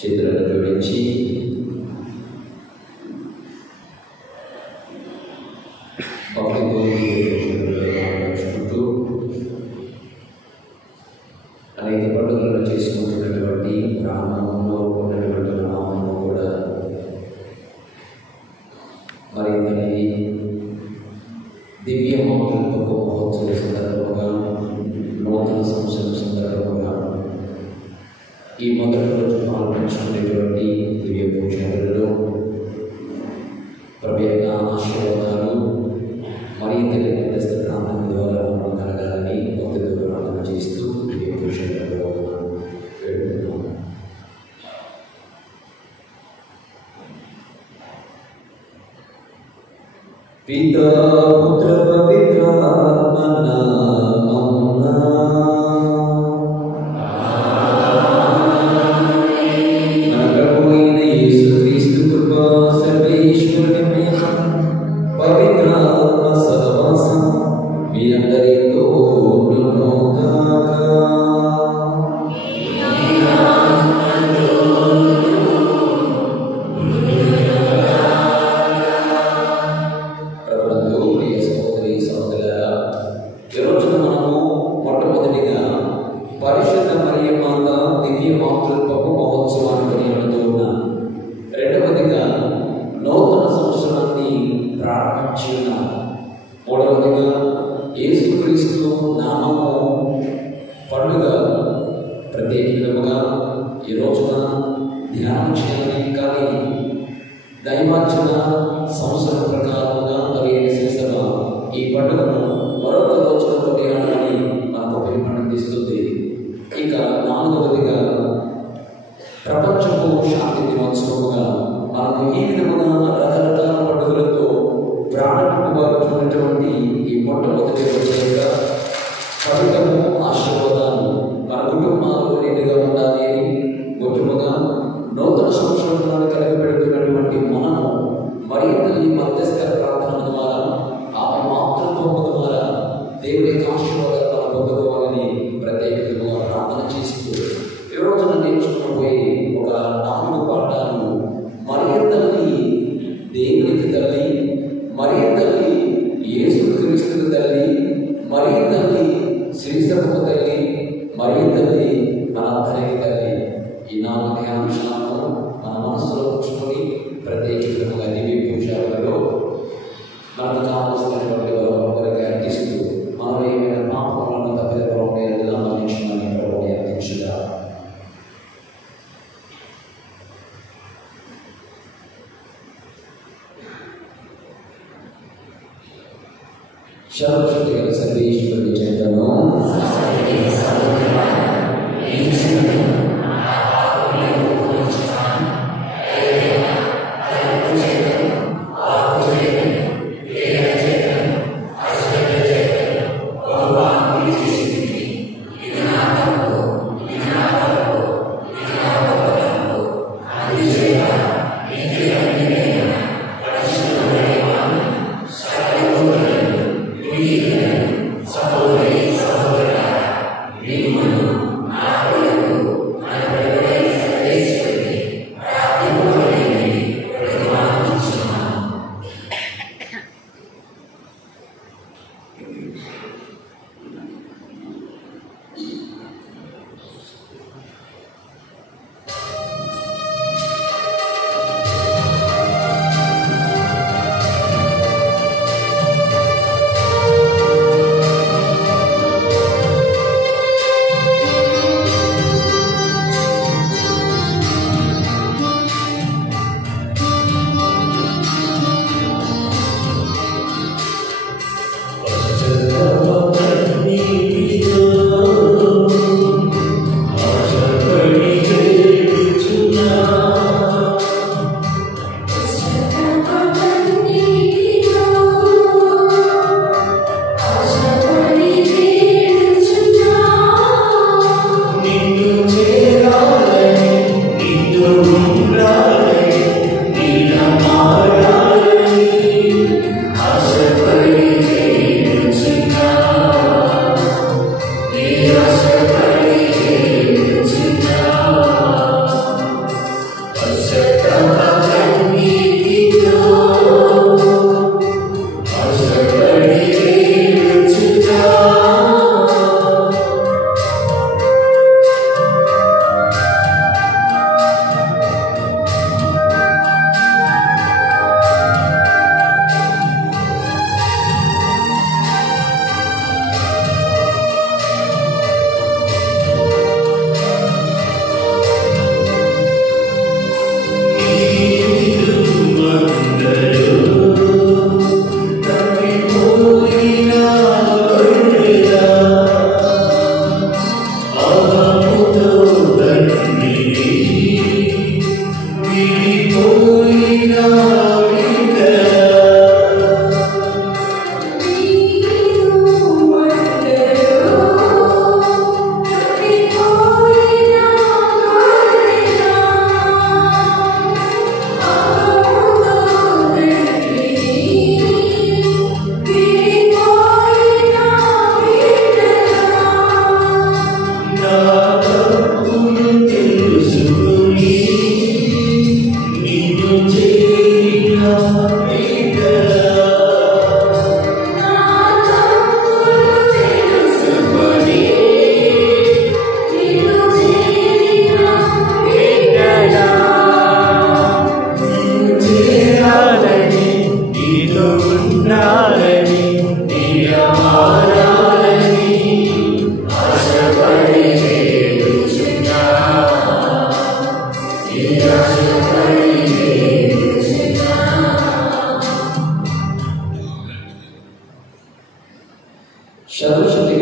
చేతులను జోడించి భక్తితో నడుచుకుంటూ అనేక పండుగలను చేసుకుంటున్నటువంటి ప్రారంభంలో ఉన్నటువంటి నామము కూడా మరి తల్లి దివ్య మాతృత్వ మహోత్సవ సందర్భంగా నూతన సంవత్సరం సందర్భంగా ఈ మొదటి రోజు పాల్పంచుకునేటువంటి దివ్య పూజలలో ప్రత్యేక ఆశీర్వాదాలు మరియు తల్లి మధ్యస్థ ప్రార్థన ద్వారా మనం కలగాలని భక్తితో ప్రార్థన చేస్తూ దివ్య పూజలలో వేడుకుంటున్నాం. పితా పుత్ర పవిత్ర ఆత్మ నామమున మన ప్రభు అయిన యేసుక్రీస్తు కృప, సర్వేశ్వరుని ప్రేమ, పవిత్ర ఆత్మ సహవాసం మీ అందరితో ఉండునుగాక. పరిశుద్ధ మరియ మాత దివ్య మాతృత్వపు మహోత్సవాన్ని కొనియాడుతూ ఉన్నాం. రెండవదిగా నూతన సంవత్సరాన్ని ప్రారంభించి ఉన్నాం. మూడవదిగా యేసుక్రీస్తు నామము పండుగ ప్రత్యేకంగా ఈ రోజున ధ్యానం చేయాలి. కానీ దైవార్చన సంవత్సరం ప్రకారంగా తెలియజేసేసగా ఈ పండుగను మరొక రోజున కొనియాడాలని మనకు పిలుపునిస్తుంది. ఇక నాలుగవదిగా ప్రపంచపు శాంతి దినోత్సవంగా మనకు ఈ విధముగా రకరకాల పండుగలతో ప్రారంభింపబడుతున్నటువంటి ఈ మొట్టమొదటి రోజు యొక్క ఫలితము ఆశీర్వాదాలు మన కుటుంబాలకు నీటిగా ఉండాలి అని ముఖ్యముగా నూతన సంవత్సరాలను కలిగిపెడుతున్నటువంటి మనము మరింత ఈ మధ్యస్థ ప్రార్థన ద్వారా ఆమె మాతృత్వము ద్వారా దేవుడి ఆశీర్వాదాలు మనం పొందుకోవాలని ప్రత్యేకంగా ప్రార్థన చేస్తూ ఈ రోజున నేర్చుకుపోయి ఒక 4 పాఠాలు మరియ తల్లి దేవునికి తల్లి, మరియ తల్లి యేసుక్రీస్తుకు తల్లి, మరియ తల్లి శ్రీసభకు తల్లి, మరియ తల్లి మనందరికి తల్లి. ఈ 4 ధ్యానాంశాలను మన మనసులో ఉంచుకొని ప్రత్యేకంగా దివ్య పూజలలో మనకు కావలసినటువంటి వారికి అర్పిస్తూ మనం ఏమైనా పాపములను తప్పిదం ఉండేలా మన్నించమని ప్రభువుని అర్థించుగా. సర్వశక్తి గల సర్వేశ్వరుని చేతను Satu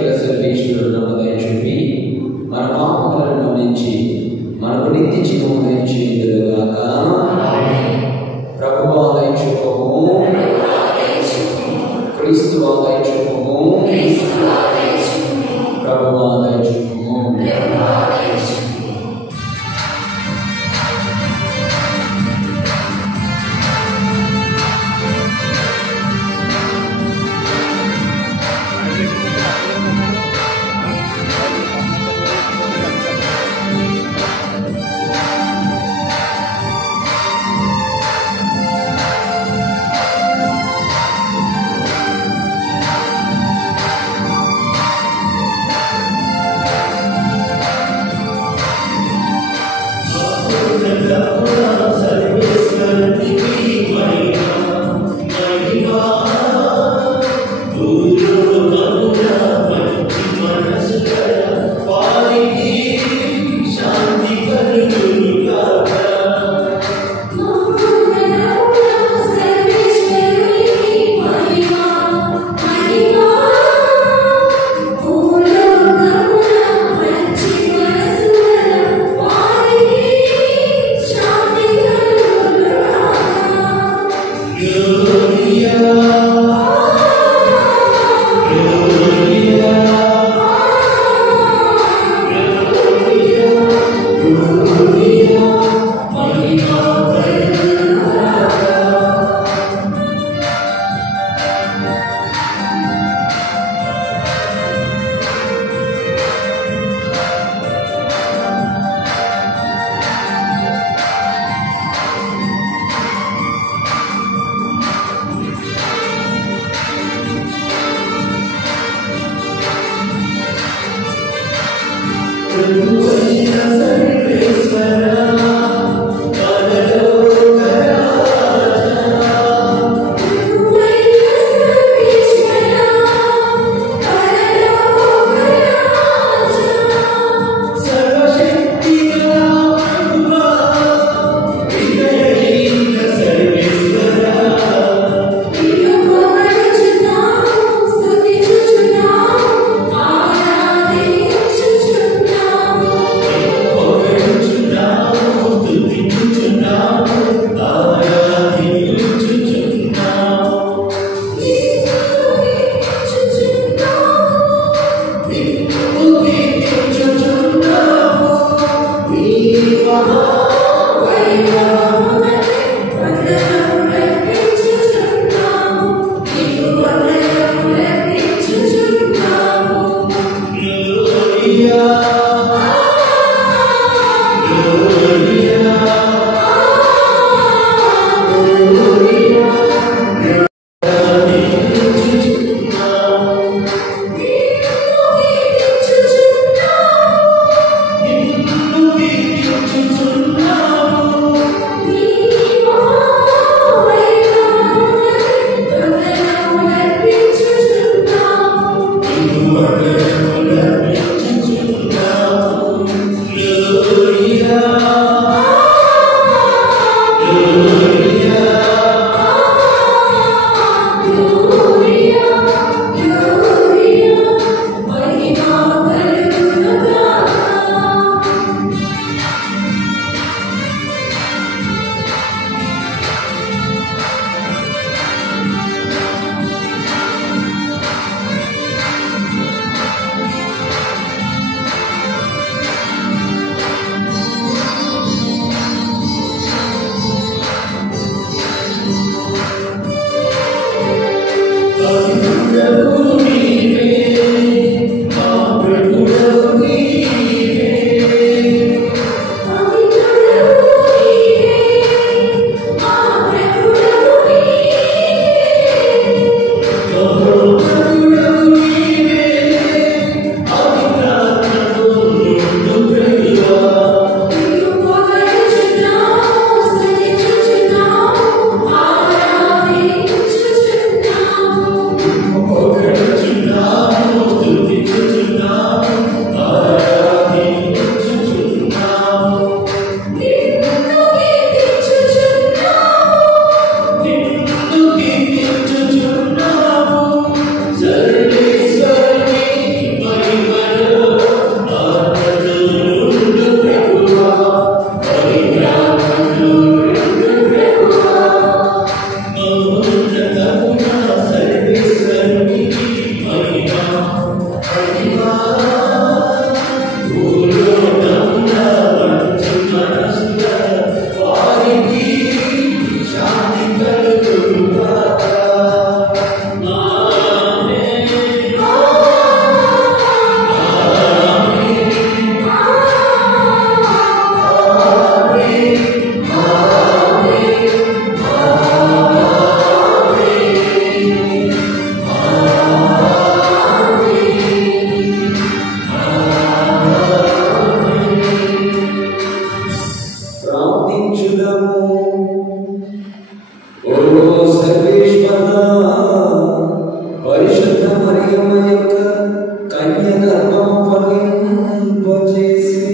గల సర్వేశ్వరుడు నమ్మదయ చూపి మన పాపములను మన్నించి మనకు నిత్య జీవము దయచేయుదుగాక. ప్రభువా దయ చూపుము, క్రీస్తువా దయ చూపుము, ప్రభువా దయ చూపుము. గర్భం ఫలింపచేసి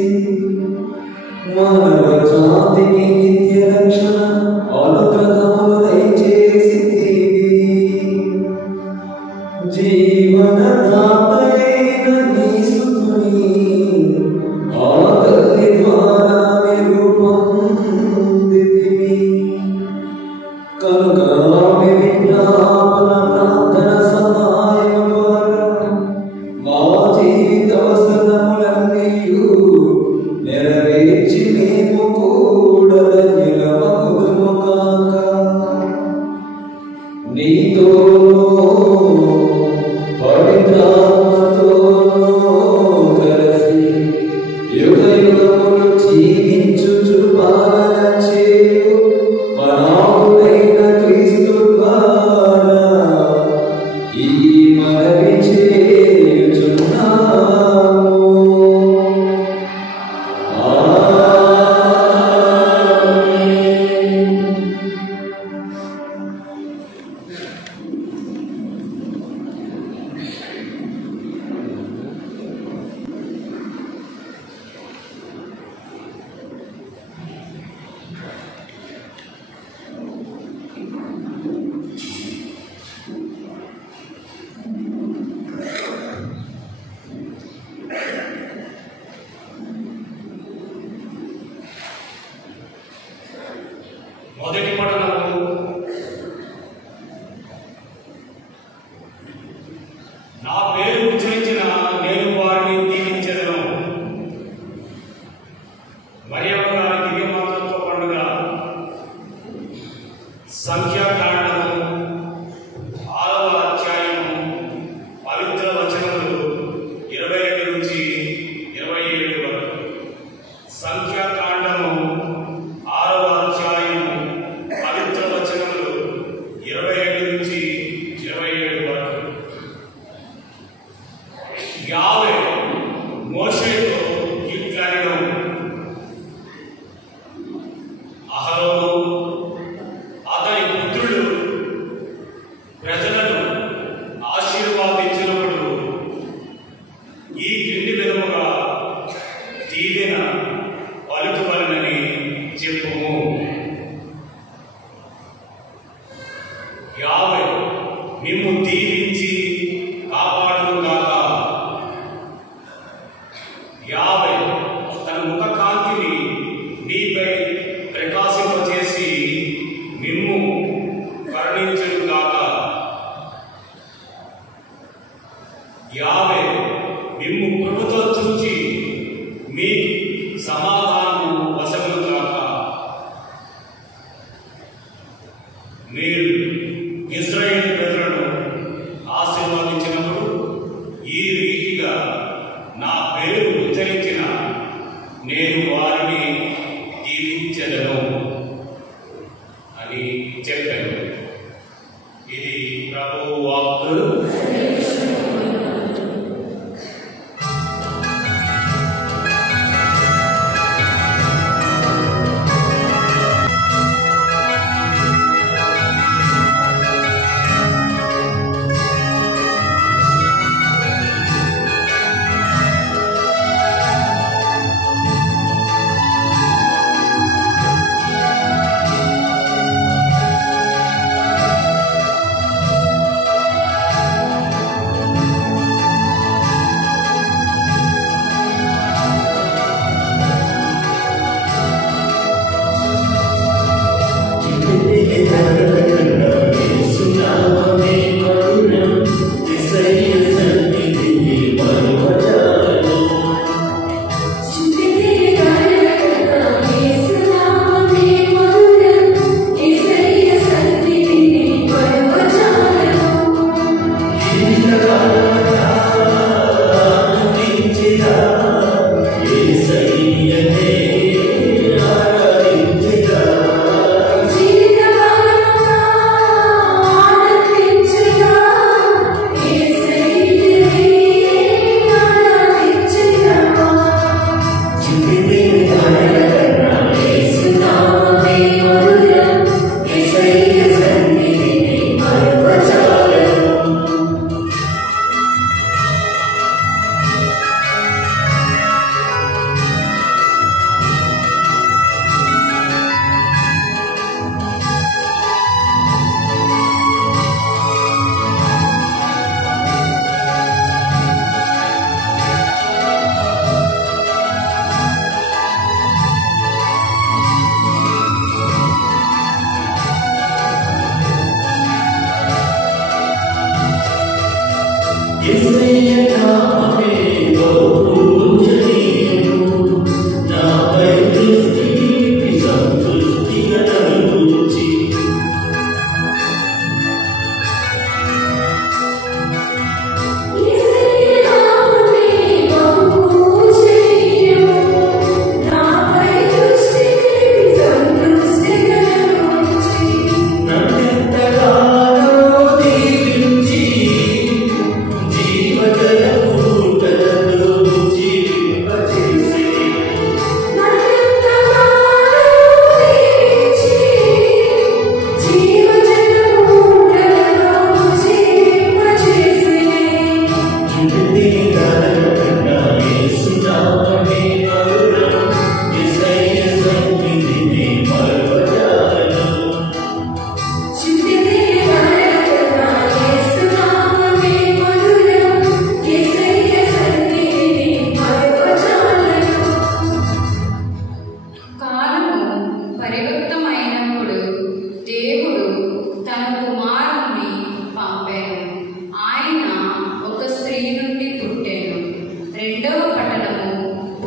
మానవ జాతికి నిత్య రక్షణ అనుగ్రహములు దయచేసితివి. జీవనదాతైన నీ సుతుని ఆ తల్లి ద్వారా నిరూపొందితివి. కనుక ఆమె విజ్ఞాపన ప్రార్థన సహాయం ద్వారా మా జీవిత అవసరములన్నీయు నెరవేర్చి మేము కూడా ధన్యులమగుదుము గాక. నీతో పవిత్రాత్మతో కలిసి యుగ యుగములు జీవించుచు పాలన చేయు మనాథుడైన క్రీస్తు ద్వారా ఈ మనవి చేయుచున్నాము. ఆమేన్. మొదటి పట్టణము నా పేరు ఉచ్చరించిన నేను వారిని దీవించెదను. మరియమ్మ గారి దివ్యమాతృత్వ పండుగ సంఖ్యాకాండము 6వ అధ్యాయము పవిత్ర వచనములు 22 నుంచి 27 వరకు. సంఖ్యాకాండము 6వ అధ్యాయము పవిత్ర వచనములు 22 నుంచి 27 వరకు. యావే మోషేతో ఇట్లనెను, అహరోను అతని పుత్రులు ప్రజలను ఆశీర్వాదించినప్పుడు ఈ క్రింది విధముగా దీవెన పలుకువలనని చెప్పుము. యావే మిమ్ము దీవించి కాపాడును గాక. యావే తన ముఖ కాంతిని మీపై ప్రకాశింపచేసి మిమ్ము కరుణించును గాక. యావే మిమ్ము కృపతో చూచి మీకు సమాధానము వసగును గాక. మీరు ఇశ్రాయేలు ప్రజలను ఆశీర్వదించినప్పుడు ఈ రీతిగా నా పేరు ఉచ్చరించిన నేను వారిని దీవించెదను అని చెప్పాను. ఇది ప్రభువు వాక్కు.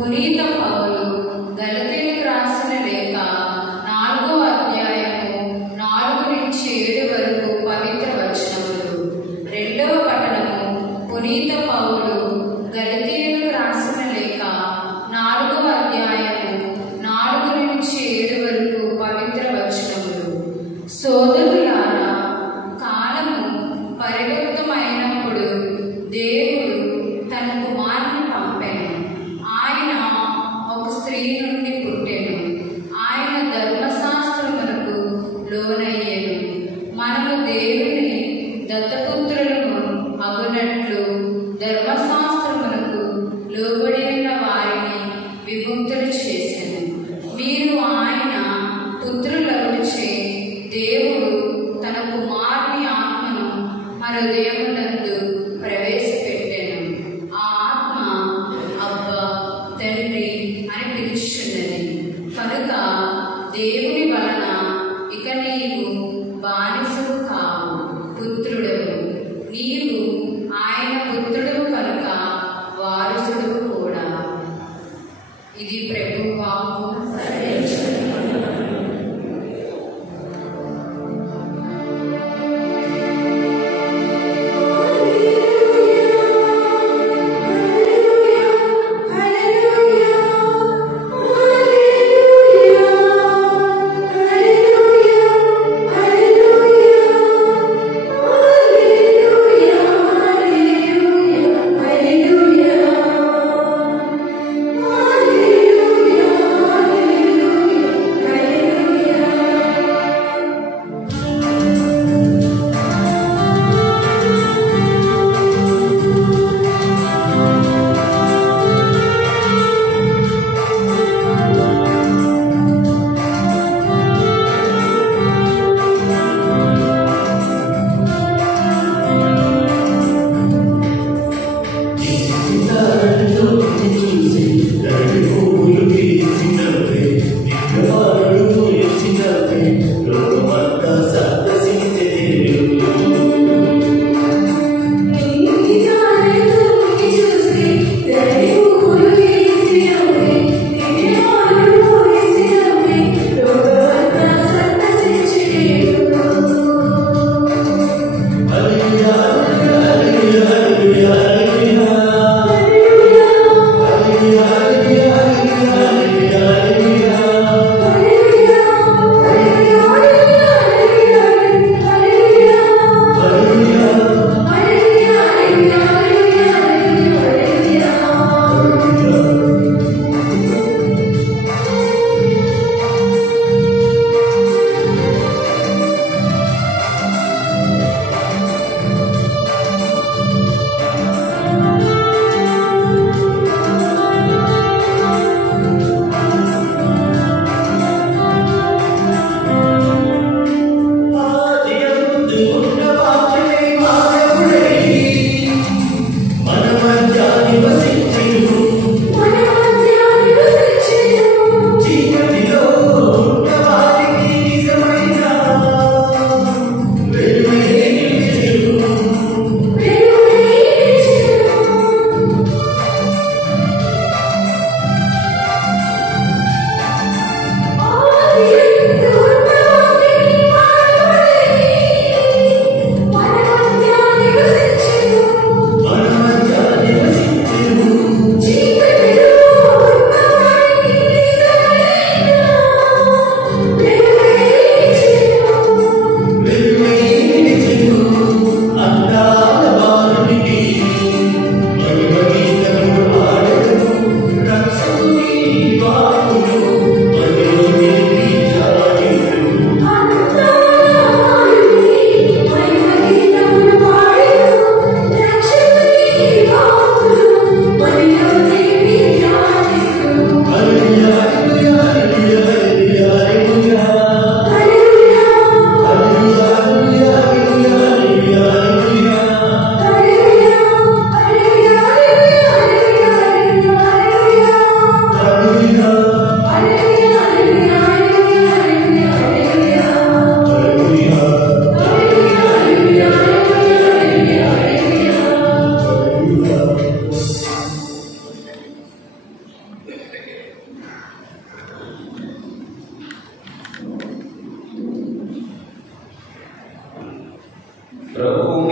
పునీత పౌలు గలతీయులకు రాసిన లేఖ 4వ అధ్యాయము 4 నుంచి 7 వరకు పవిత్ర వచనములు. రెండవ పఠనము పునీత పౌలు గలతీయులకు రాసిన లేఖ 4వ అధ్యాయము 4 నుంచి 7 వరకు పవిత్ర వచనములు. సోదరులారా, కాలము పరివృత్తమైనప్పుడు దేవుడు తన కుమారుని పంపెను. ఆయన ఒక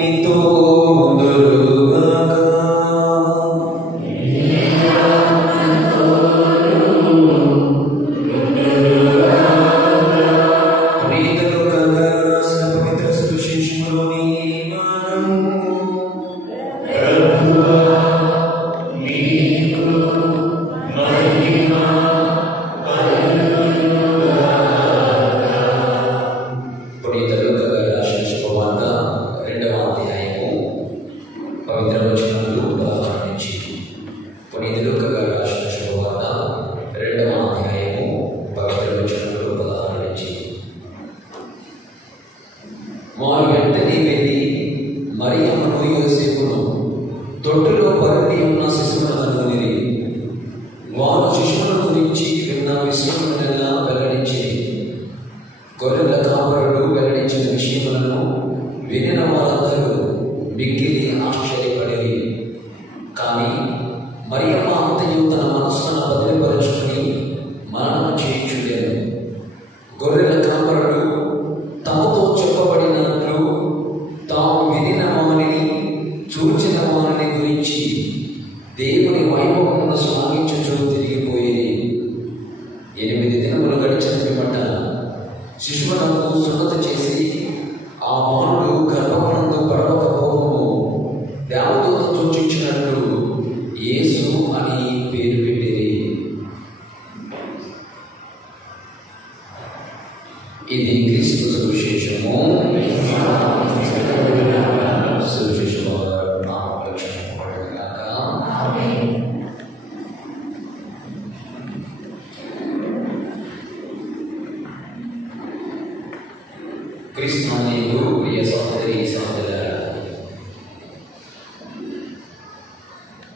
మీతో ఉందురుగాక. వారు వెంటనే వెళ్ళి మరియమ్మను యోసేపును తొట్టులో పరటి ఉన్న శిశువులను కనుగొనిరి. వారు శిశువుల గురించి విన్న విషయములనెల్లా వెల్లడించిరి. గొర్రెల కాపరులు వెల్లడించిన విషయములను వినిన వారందరూ మిక్కిలి ఆశ్చర్యపడిరి. కానీ మరియమ్మ అంతయు తన మనస్సును బదిలిపరుచుకుని మరణం చేయించులేను. గొర్రెల కాపరులు తమతో చెప్పబడినట్లు తాము వినిన వారిని చూచిన వారిని గురించి దేవుని వైభవమును శ్లాఘించుచూ తిరిగిపోయేది. 8 దినములు గడిచిన పిమ్మట శిశువునకు సున్నతి చేసి ఆ బాలుడు గర్భమునందు పడవకపోవము దేవదూత సూచించినట్లు యేసు అని పేరు పెట్టిరి. ఇది క్రీస్తు సువిశేషము. సువిశేషము క్రీస్తునందు ప్రియ సహోదరి సహోదరులారా,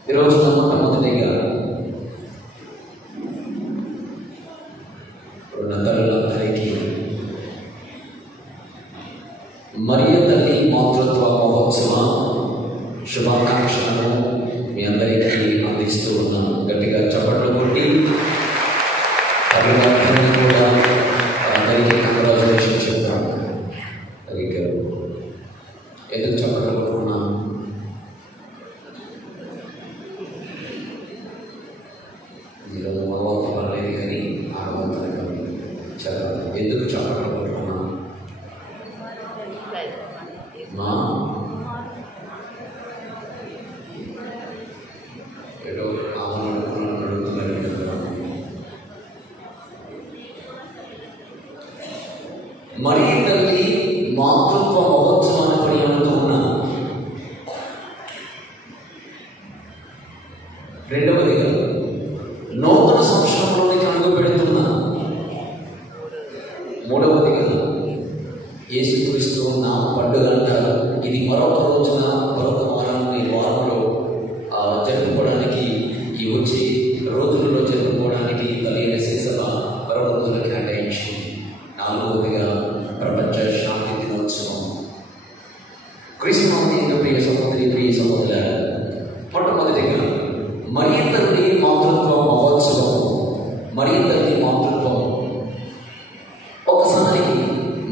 ఈరోజు మొట్టమొదటిగా తల్లులందరికీ మరియ తల్లి మాతృత్వ మహోత్సవ శుభాకాంక్షలను మీ అందరికీ అందిస్తూ ఉన్నాను. గట్టిగా చప్పట్లు కొట్టి తల్లిదండ్రులను కూడా అందరికీ కంగ్రాచులేషన్ చెప్తాను. ఎందుకు చప్పట్లు కొట్టుకున్నాను? మీరు మగవాళ్ళ పర్లేదు కానీ ఆడవాళ్ళ చదవాలి. ఎందుకు చప్పట్లు కొట్టుకున్నాను? మా ఏదో అడుగుతున్నారు కదా. మరియ తల్లి మాతృత్వ మహోత్సవాన్ని పరిగణిస్తూ ఉన్నాను. రెండవదిగా నూతన సంవత్సరంలోనికి అడుగు పెడుతున్నా. మూడవదిగా యేసుక్రీస్తు నా పండుగ అంటారు. ఇది మరొక రోజున మరొక వారంలో జరుపుకోవడానికి ఈ వచ్చే రోజులలో జరుపుకోవడానికి తల్లి శిశవ మరొక రోజులు కేటాయించి. నాలుగవదిగా ప్రపంచ శాంతి దినోత్సవం. క్రీస్తునందు ప్రియ సహోదరి ప్రియ సహోదరులారా, మొట్టమొదటిగా మరియ తల్లి మాతృత్వ మహోత్సవం. మరియ తల్లి మాతృత్వం. ఒకసారి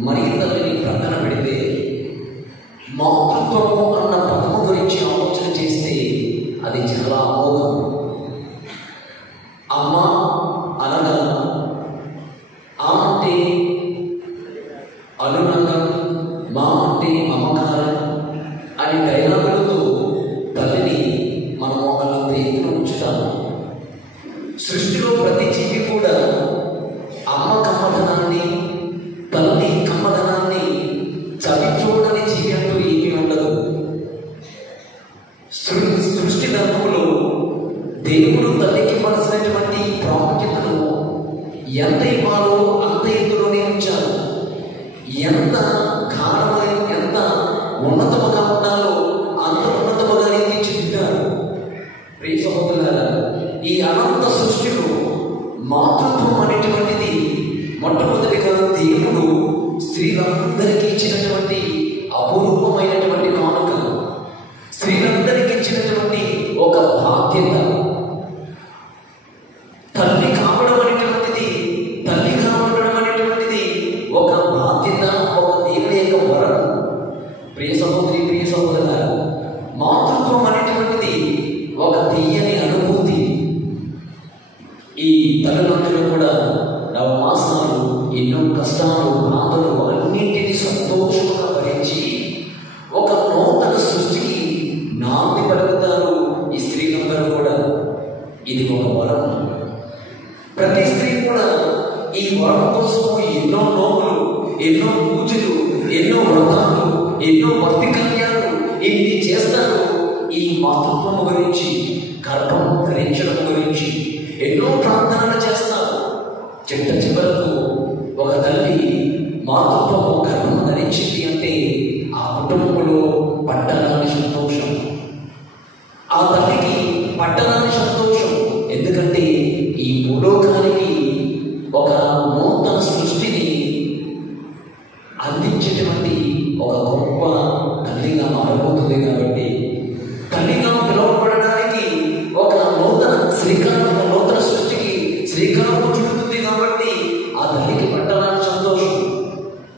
మరియ తల్లిని ప్రక్కన పెడితే మాతృత్వము అన్న పదము గురించి ఆలోచన చేస్తే అది చాలా అమోఘం. అమ్మ అనగా ఆ అంటే అనునందం, మా అంటే మమకారం అనే డైలాగులతో తల్లిని మనం ఒకళ్ళ ప్రేమను ఉంచుతాము. సృష్టిలో ప్రతి జీవి కూడా అమ్మ కమ్మధనాన్ని, తల్లి కమ్మధనాన్ని చవి చూడని జీవి అంటూ ఏమీ ఉండదు. సృష్టి ధర్మంలో దేవుడు తల్లికి ఇవ్వాల్సినటువంటి ప్రాముఖ్యతను ఎంత ఇవ్వాలో అంత ఎత్తులోనే ఉంచారు. ఎంత కారణమై ఎంత ఉన్నతముగా ఉండాలో అంత ఉన్నతముగానే తీర్చిదిద్దారు. ప్రియ సహోదరులారా, ఈ అనంత సృష్టిలో మాతృత్వం అనేటువంటిది మొట్టమొదటిగా దేవుడు స్త్రీలందరికీ ఇచ్చినటువంటి అపూర్వమైనటువంటి కానుక. స్త్రీలందరికీ ఇచ్చినటువంటి ఒక బాధ్యత. తల్లి కావడం అనేటువంటిది, తల్లి కావడం అనేటువంటిది ఒక బాధ్యత, ఒక దేవుని యొక్క వరం. ప్రియ సహోదరి ప్రియ సహోదరు ఇది ఒక వరం. ప్రతి స్త్రీ కూడా ఈ వరం కోసం ఎన్నో నోములు, ఎన్నో పూజలు, ఎన్నో వ్రతాలు, ఎన్నో భక్తి కార్యాలు ఇన్ని చేస్తారు. ఈ మాతృత్వం గురించి, గర్భం ధరించడం గురించి ఎన్నో ప్రార్థనలు చేస్తారు. చిట్ట చివరకు ఒక తల్లి మాతృత్వము గర్భం ధరించింది అంటే ఆ కుటుంబంలో పట్టరాని సంతోషం, ఆ తల్లికి పట్టరాని సంతోషం. ఎందుకంటే ఈ భూలోకానికి ఒక నూతన సృష్టిని అందించేటువంటి ఒక గొప్ప తల్లిగా మారబోతుంది. కాబట్టి తల్లిగా పిలువబడడానికి ఒక నూతన సృష్టికి శ్రీకారం చుడుతుంది. కాబట్టి ఆ తల్లికి పట్టరాని సంతోషం.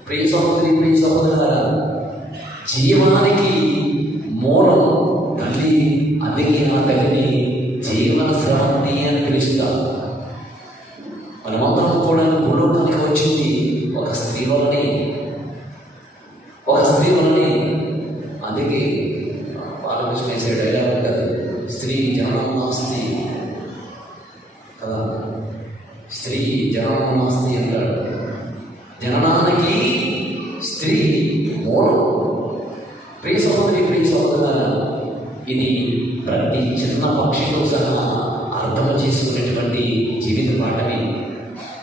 ప్రియ సహోదరి, ప్రియ సహోదరులారా, జీవానికి మూలం తల్లి. అందుకే ఆ తల్లిని జీవన శ్రావణి అని పిలుస్తారు. మనమందరం కూడా భూలోకానికి వచ్చింది ఒక స్త్రీ వల్లనే. అందుకే బాలకృష్ణ వేసే డైలాగ్ ఉంటుంది, స్త్రీ జననం నాస్తి కదా, స్త్రీ జననం నాస్తి అంటాడు. జననానికి స్త్రీ మూలం. ప్రియ సహోదరి, ప్రియ సహోదరులారా, ఇది ప్రతి చిన్న పక్షిలో సహా అర్థం చేసుకునేటువంటి జీవిత పాఠమే.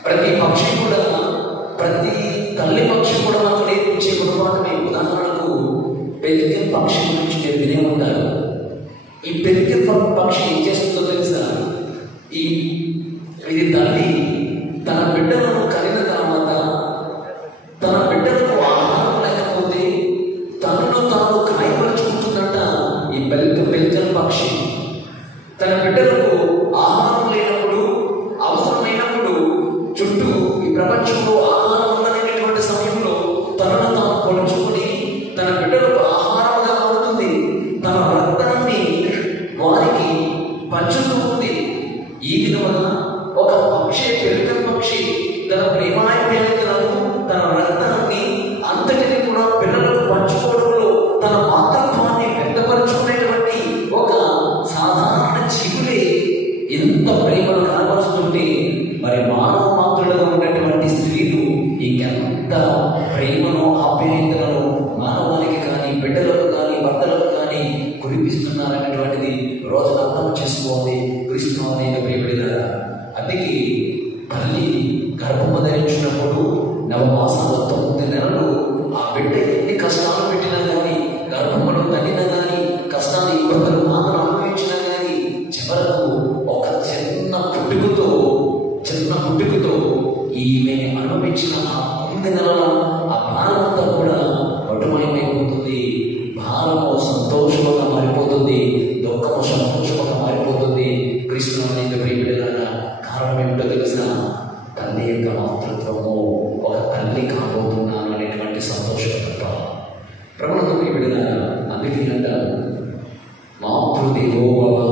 ప్రతి పక్షి కూడా, ప్రతి తల్లి పక్షి కూడా మనకు నేర్పించే గుణపాఠమే. ఉదాహరణకు పెరికెన్ పక్షి గురించి మీరు వినే ఉంటారు. ఈ పెరికెన్ పక్షి ఏం చేస్తుందో తెలుసా? ఇది తల్లి తన బిడ్డలను కలిగిన తర్వాత తన బిడ్డలకు ఆహారం లేకపోతే తనను తాను గాయపరుచుకుంటుందంట. ఈ పెరికెన్ పక్షి తన బిడ్డలకు ఆహారం లేనప్పుడు, అవసరమైనప్పుడు, చుట్టూ ఈ ప్రపంచంలో ఆహారం ఉండలేనటువంటి సమయంలో తనను తాను పొడుచుకుని తన బిడ్డలకు ఆహారంగా మారుతుంది. తన రక్తాన్ని వారికి పంచుతూ ఉంది. ఈ విధంగా ఒక పక్షి, పెరికెన్ పక్షి తన ప్రేమాప్యాయతలను, తన రక్తాన్ని అంతటిని కూడా పిల్లలకు పంచుకోవడంలో తన మాతృత్వాన్ని వ్యక్తపరుచుకునేటువంటి ఒక సాధారణ జీవులే ఎంత ప్రేమను కనబరుస్తుంటే, మరి మానవ మాతృలుగా ఉన్నటువంటి స్త్రీలు ఇంకెంత ప్రేమను, ఆప్యాయతలను మానవానికి కానీ, బిడ్డలకు కానీ, భర్తలకు కానీ కురిపిస్తున్నారనేటువంటిది రోజులు అర్థం చేసుకోవాలి. క్రీస్తు అనేది ప్రియబడినారా. అందుకే తల్లి గర్భము ధరించినప్పుడు నవమాసాల 9 నెలలు ఆ బిడ్డ ఎన్ని కష్టాలు పెట్టినా కానీ, గర్భములో తగిన కానీ, కష్టాలు, ఇబ్బందులు, బాధలు అనుభవించినా కానీ, చివరకు ఒక చిన్న పుట్టుకతో ఈమె అనుభవించిన ఆ 9 నెలల ఆ భారమంతా కూడా వటుమయమైపోతుంది. భారము సంతోషంగా మారిపోతుంది, దుఃఖము సంతోషంగా మారిపోతుంది. క్రీస్తు అనేది ప్రియబడినారా. కారణం ఏమిటో తెలుసా? తల్లి యొక్క మాతృత్వము. ఒక తల్లి కాబోతున్నాను అనేటువంటి సంతోషం తప్ప. ప్రభుత్వ ప్రియబడినారా. అందుకే అంటారు మాతృదేవోభవ.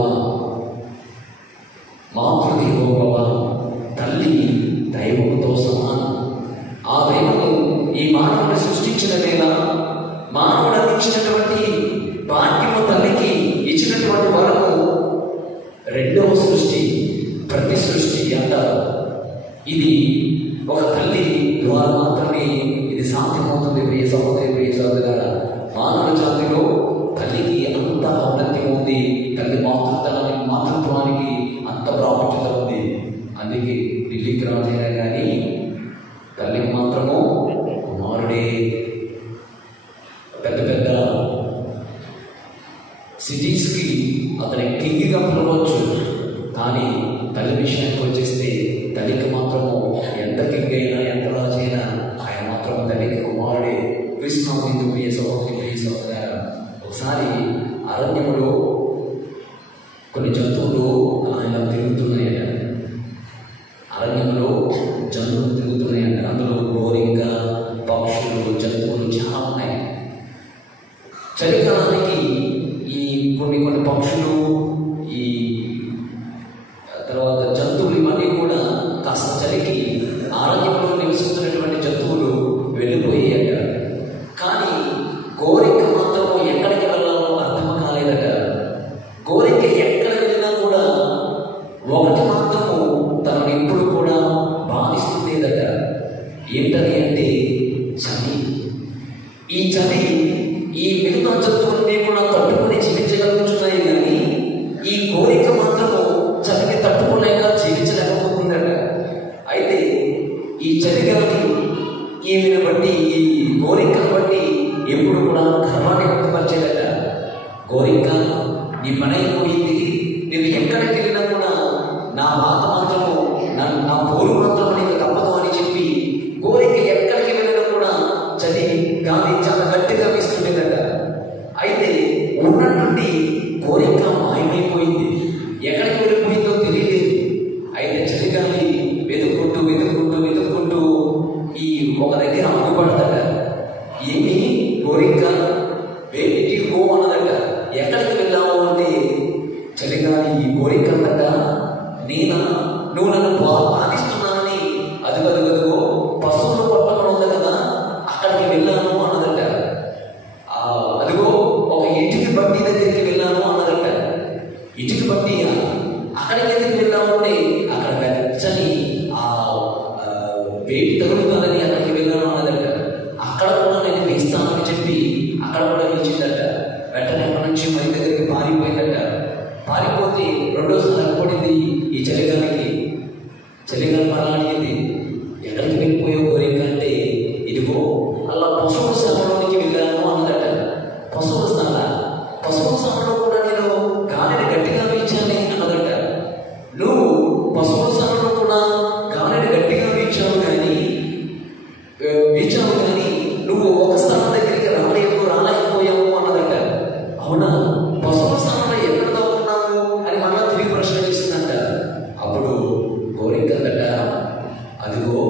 తల్లి దైవముతో సమానం. ఆ దైవము ఈ మానవుని సృష్టించిన వేళ మానవుడు అందించినటువంటి భాగ్యము, తల్లికి ఇచ్చినటువంటి వరము రెండవ సృష్టి, ప్రతి సృష్టి అంటారు. ఇది ఒక తల్లి ద్వారా మాత్రమే ఇది సాధ్యమవుతుంది. ప్రియ సహోదరి, ప్రియ సహోదరులారా, మానవ జాతిలో తల్లికి అంత ఔన్నత్యం ఉంది. తల్లి మాతృత్వానికి అంత ప్రాముఖ్యత ఉంది. అందుకే ఢిల్లీకి రాజైనా కానీ తల్లికి మాత్రము కుమారుడే. పెద్ద పెద్ద సిటీస్కి అతని కింగ్గా పిలవచ్చు, కానీ తల్లి విషయానికి వచ్చేస్తే తల్లికి మాత్రము ఎంత కింగ్ అయినా, ఎంత రాజైనా ఆయన మాత్రం తల్లికి కుమారుడే. కృష్ణ ప్రియ సహోదరి, ప్రియ సహోదరులారా, ఒకసారి అరణ్యములో కొన్ని జంతువులు ఆయన తిరుగుతున్నాయట. అరణ్యంలో జంతువులు తిరుగుతున్నాయంట. అందులో గోరింక, పక్షులు, జంతువులు చాలా ఉన్నాయి. చలికాలానికి ఈ కొన్ని పక్షులు, ఈ తర్వాత జంతువులు ఇవన్నీ కూడా కాస్త చలికి అరణ్యంలో నివసిస్తున్నటువంటి జంతువులు వెళ్ళిపోయాయట. కానీ గోరింక మాత్రం ఎక్కడికి వెళ్ళాలో అర్థం కాలేదట. ఒకటి మాత్రము తనను ఎప్పుడు కూడా బాధిస్తుందేదట. ఏంటని అంటే చలి. ఈ చలి ఈ మిగతా జంతువులన్నీ కూడా తట్టుకొని జీవించగలుగుతున్నాయి, కానీ ఈ కోరిక మాత్రము చలిని తట్టుకోలేక జీవించలేకపోతుందట. అయితే ఈ చలిగాలి ఈమెను బట్టి, ఈ కోరికను బట్టి ఎప్పుడు కూడా గర్వాన్ని వ్యక్తపరిచేదట. కోరిక, నీ పని అయిపోయింది, నేను ఎక్కడికి వెళ్ళినా కూడా నా బాధ మాత్రము, నా పోరు మాత్రం నీకు తప్పదు అని చెప్పి కోరిక ఎక్కడికి వెళ్ళినా కూడా చలి గాలి చాలా గట్టిగా వీస్తుండేదట. అయితే ఉన్నట్టుండి కోరిక మాయమైపోయింది, ఎక్కడికి వెళ్ళిపోయిందో తెలియలేదు. అయితే చలిగాలి వెతుక్కుంటూ వెతుక్కుంటూ వెతుక్కుంటూ ఈ ఒక దగ్గర అమ్ముపడదట. ఏమి కోరిక వేటికి గో అన్నదట. ఎక్కడికి వెళ్ళాము అంటే చలిగాలి ఈ కోరిక అన్నట, నువ్వు నన్ను బాధిస్తున్నానని అదుగదుగదుగో పశువులు పట్టణం ఉంది కదా, అక్కడికి వెళ్ళాను అన్నదట. అదిగో ఒక ఇటుకి బట్టి దగ్గరికి వెళ్ళాను అన్నదట. ఇటుకి బట్టి అక్కడికి ఎందుకు వెళ్ళాము అంటే అక్కడ వెచ్చని వేడి తగులుతుందని అక్కడికి వెళ్ళాను అన్నదట. అక్కడ కూడా నేను వేస్తానని చెప్పి అక్కడ కూడా నిలిచిందట. వెంటనే అక్కడి నుంచి మరి దగ్గరికి పారిపోయిందట. పారిపోతే రెండోసారి అక్కడింది ఈ చలిగాలికి. చలిగాలి మరలాడింది, ఎక్కడికి వెళ్ళిపోయావు కోరిక అంటే, ఇదిగో అలా పశువుల స్థానంలోనికి వెళ్ళాను అన్నదట. పశువుల స్థానంలో కూడా నేను గాలిని గట్టిగా వీచాను అన్నదట. నువ్వు పశువుల స్థానంలో కూడా గాలిని గట్టిగా వీచావు కానీ నువ్వు ఒక స్థానం దగ్గరికి రాలేకపోయావు అన్నదట. అవునా, పశువుల స్థానంలో ఎక్కడ దాక్కున్నావు అని మళ్ళా తిరిగి ప్రశ్న చేసిందంట. అప్పుడు కోరికదట, అదిగో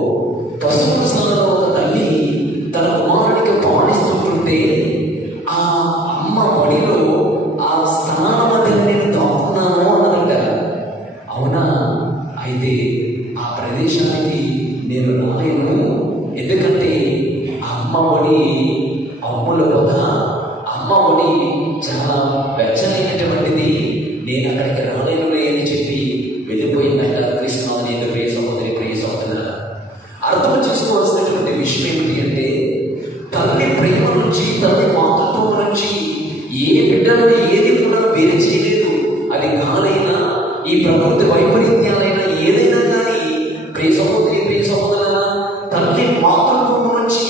పశువుల స్థానంలో ఒక తల్లి తన కుమారుడికి పాలిస్తుంటే ఆ అమ్మ బడిలో ఆ స్థానం మధ్య నేను దాక్కున్నాను అన్నదట. అవునా, అయితే ఆ ప్రదేశానికి నేను రాలేను, ఎందుకంటే అమ్మ ఒడి అమ్ముల కదా, అమ్మ ఒడి చాలా వెచ్చనైనటువంటిది, నేను అక్కడికి రాలేనులే అని చెప్పి వెళ్ళిపోయిందంట. కృష్ణాదేవి ప్రియ సహోదరి, ప్రియ సహోదర, అర్థం చేసుకోవాల్సినటువంటి విషయం ఏమిటి అంటే, తల్లి ప్రేమ నుంచి, తల్లి మాతృత్వం నుంచి ఏ బిడ్డలను ఏది కూడా వేరు చేయలేదు. అది గాలైనా, ఈ ప్రకృతి వైపరీత్యాలైనా, ఏదైనా కానీ ప్రియ సహోదరి, ప్రియ సహోదర, తల్లి మాతృత్వం నుంచి